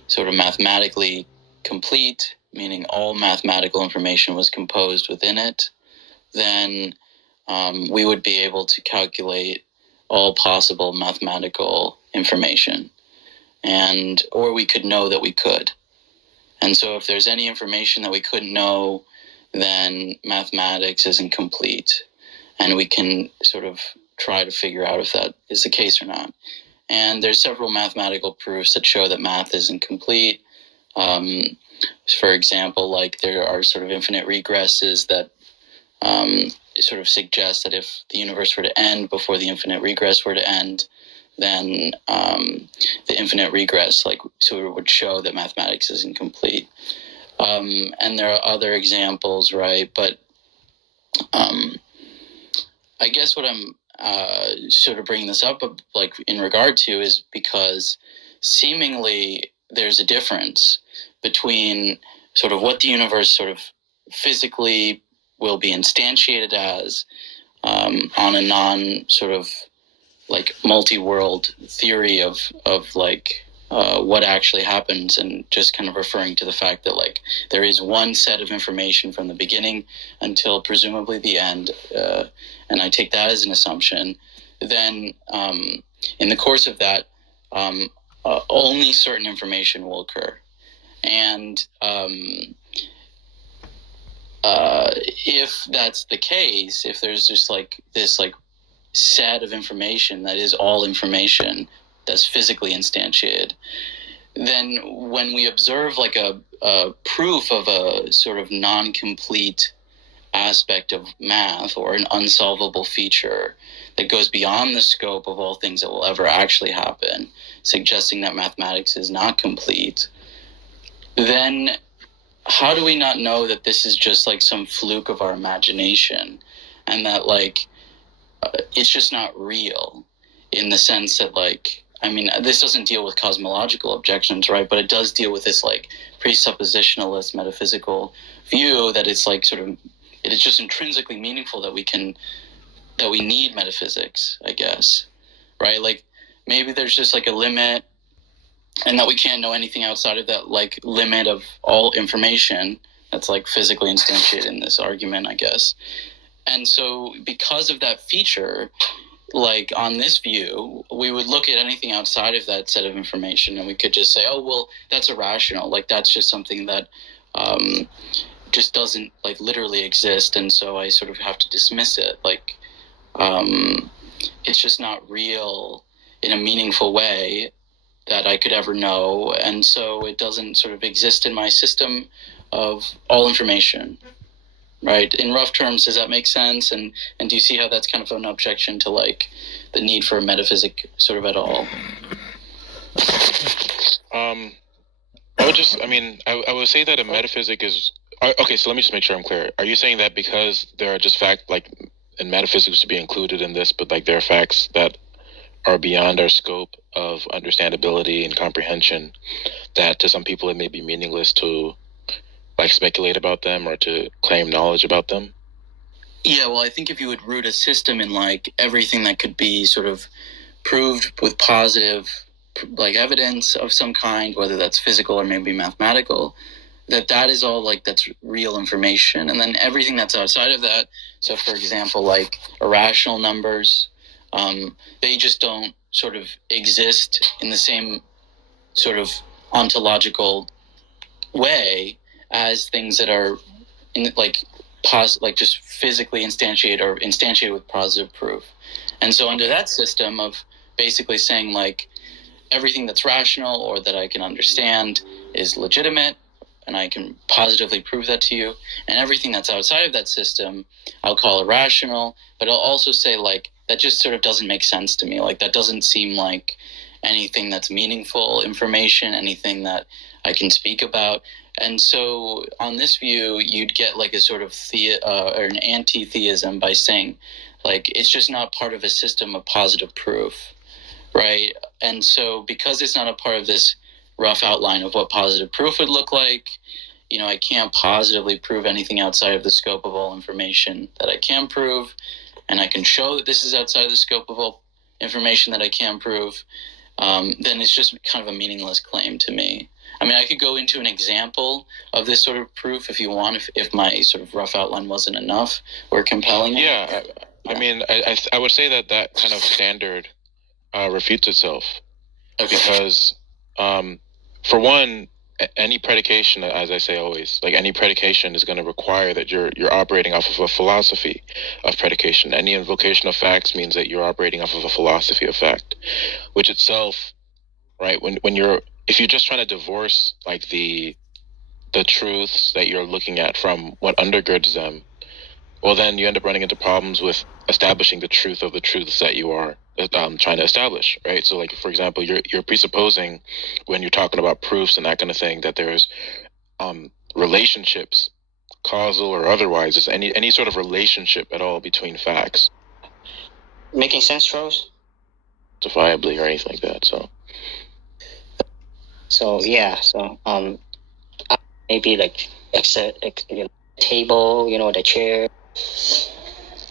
sort of mathematically complete, meaning all mathematical information was composed within it, then we would be able to calculate all possible mathematical information, or we could know that we could. And so if there's any information that we couldn't know, then mathematics isn't complete, and we can sort of try to figure out if that is the case or not. And there's several mathematical proofs that show that math isn't complete. For example, like there are sort of infinite regresses that sort of suggests that if the universe were to end before the infinite regress were to end, then the infinite regress sort of would show that mathematics is incomplete. And there are other examples, right? But I guess what I'm sort of bringing this up, in regard to, is because seemingly there's a difference between sort of what the universe sort of physically will be instantiated as on a non sort of multi-world theory of what actually happens, and just kind of referring to the fact that there is one set of information from the beginning until presumably the end, and I take that as an assumption. Then in the course of that, only certain information will occur, and if that's the case, if there's just this set of information that is all information that's physically instantiated, then when we observe a proof of a sort of non-complete aspect of math, or an unsolvable feature that goes beyond the scope of all things that will ever actually happen, suggesting that mathematics is not complete, then how do we not know that this is just some fluke of our imagination, and that it's just not real, in the sense that this doesn't deal with cosmological objections, right? But it does deal with this presuppositionalist metaphysical view that it's it is just intrinsically meaningful that we need metaphysics, I guess, right? Maybe there's just a limit, and that we can't know anything outside of that limit of all information that's physically instantiated in this argument, I guess. And so because of that feature, on this view, we would look at anything outside of that set of information, and we could just say, oh, well, that's irrational. That's just something that just doesn't literally exist, and so I sort of have to dismiss it. It's just not real in a meaningful way that I could ever know, and so it doesn't sort of exist in my system of all information. Right. In rough terms, does that make sense? And do you see how that's kind of an objection to the need for a metaphysic sort of at all? I would say that a metaphysic is okay. So let me just make sure I'm clear. Are you saying that because there are just facts and metaphysics to be included in this, but there are facts that are beyond our scope of understandability and comprehension, that to some people it may be meaningless to speculate about them or to claim knowledge about them? Yeah, well, I think if you would root a system in everything that could be sort of proved with positive evidence of some kind, whether that's physical or maybe mathematical, that is all that's real information. And then everything that's outside of that, so for example irrational numbers, they just don't sort of exist in the same sort of ontological way as things that are in just physically instantiated or instantiated with positive proof. And so under that system of basically saying everything that's rational or that I can understand is legitimate, and I can positively prove that to you, and everything that's outside of that system I'll call irrational, but I'll also say that just sort of doesn't make sense to me. That doesn't seem like anything that's meaningful information, anything that I can speak about. And so on this view, you'd get a sort of or an anti-theism by saying it's just not part of a system of positive proof, right? And so because it's not a part of this rough outline of what positive proof would look like, I can't positively prove anything outside of the scope of all information that I can prove, and I can show that this is outside the scope of all information that I can prove, then it's just kind of a meaningless claim to me. I could go into an example of this sort of proof if you want, if my sort of rough outline wasn't enough or compelling. Yeah. I would say that kind of standard refutes itself. Okay. Because, for one, any predication, as I say always, any predication is going to require that you're operating off of a philosophy of predication. Any invocation of facts means that you're operating off of a philosophy of fact, which itself, right, if you're just trying to divorce the truths that you're looking at from what undergirds them, well, then you end up running into problems with establishing the truth of the truths that you are trying to establish, right? So, like, for example, you're presupposing when you're talking about proofs and that kind of thing that there's relationships, causal or otherwise, is any sort of relationship at all between facts, Making sense, Rose? justifiably or anything like that. So yeah, so maybe like table, the chair.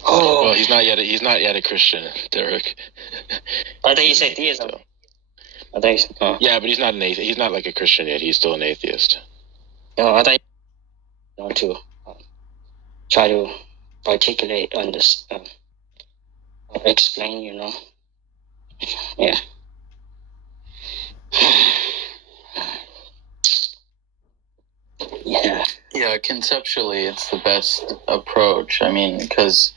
Oh, Well, he's not yet a Christian, Derek. I thought you said theism. So. I thought you said, Yeah, but he's not an atheist. He's not like a Christian yet. He's still an atheist. I thought you want to try to articulate on this, explain, yeah. Yeah. Yeah, conceptually, it's the best approach. I mean, because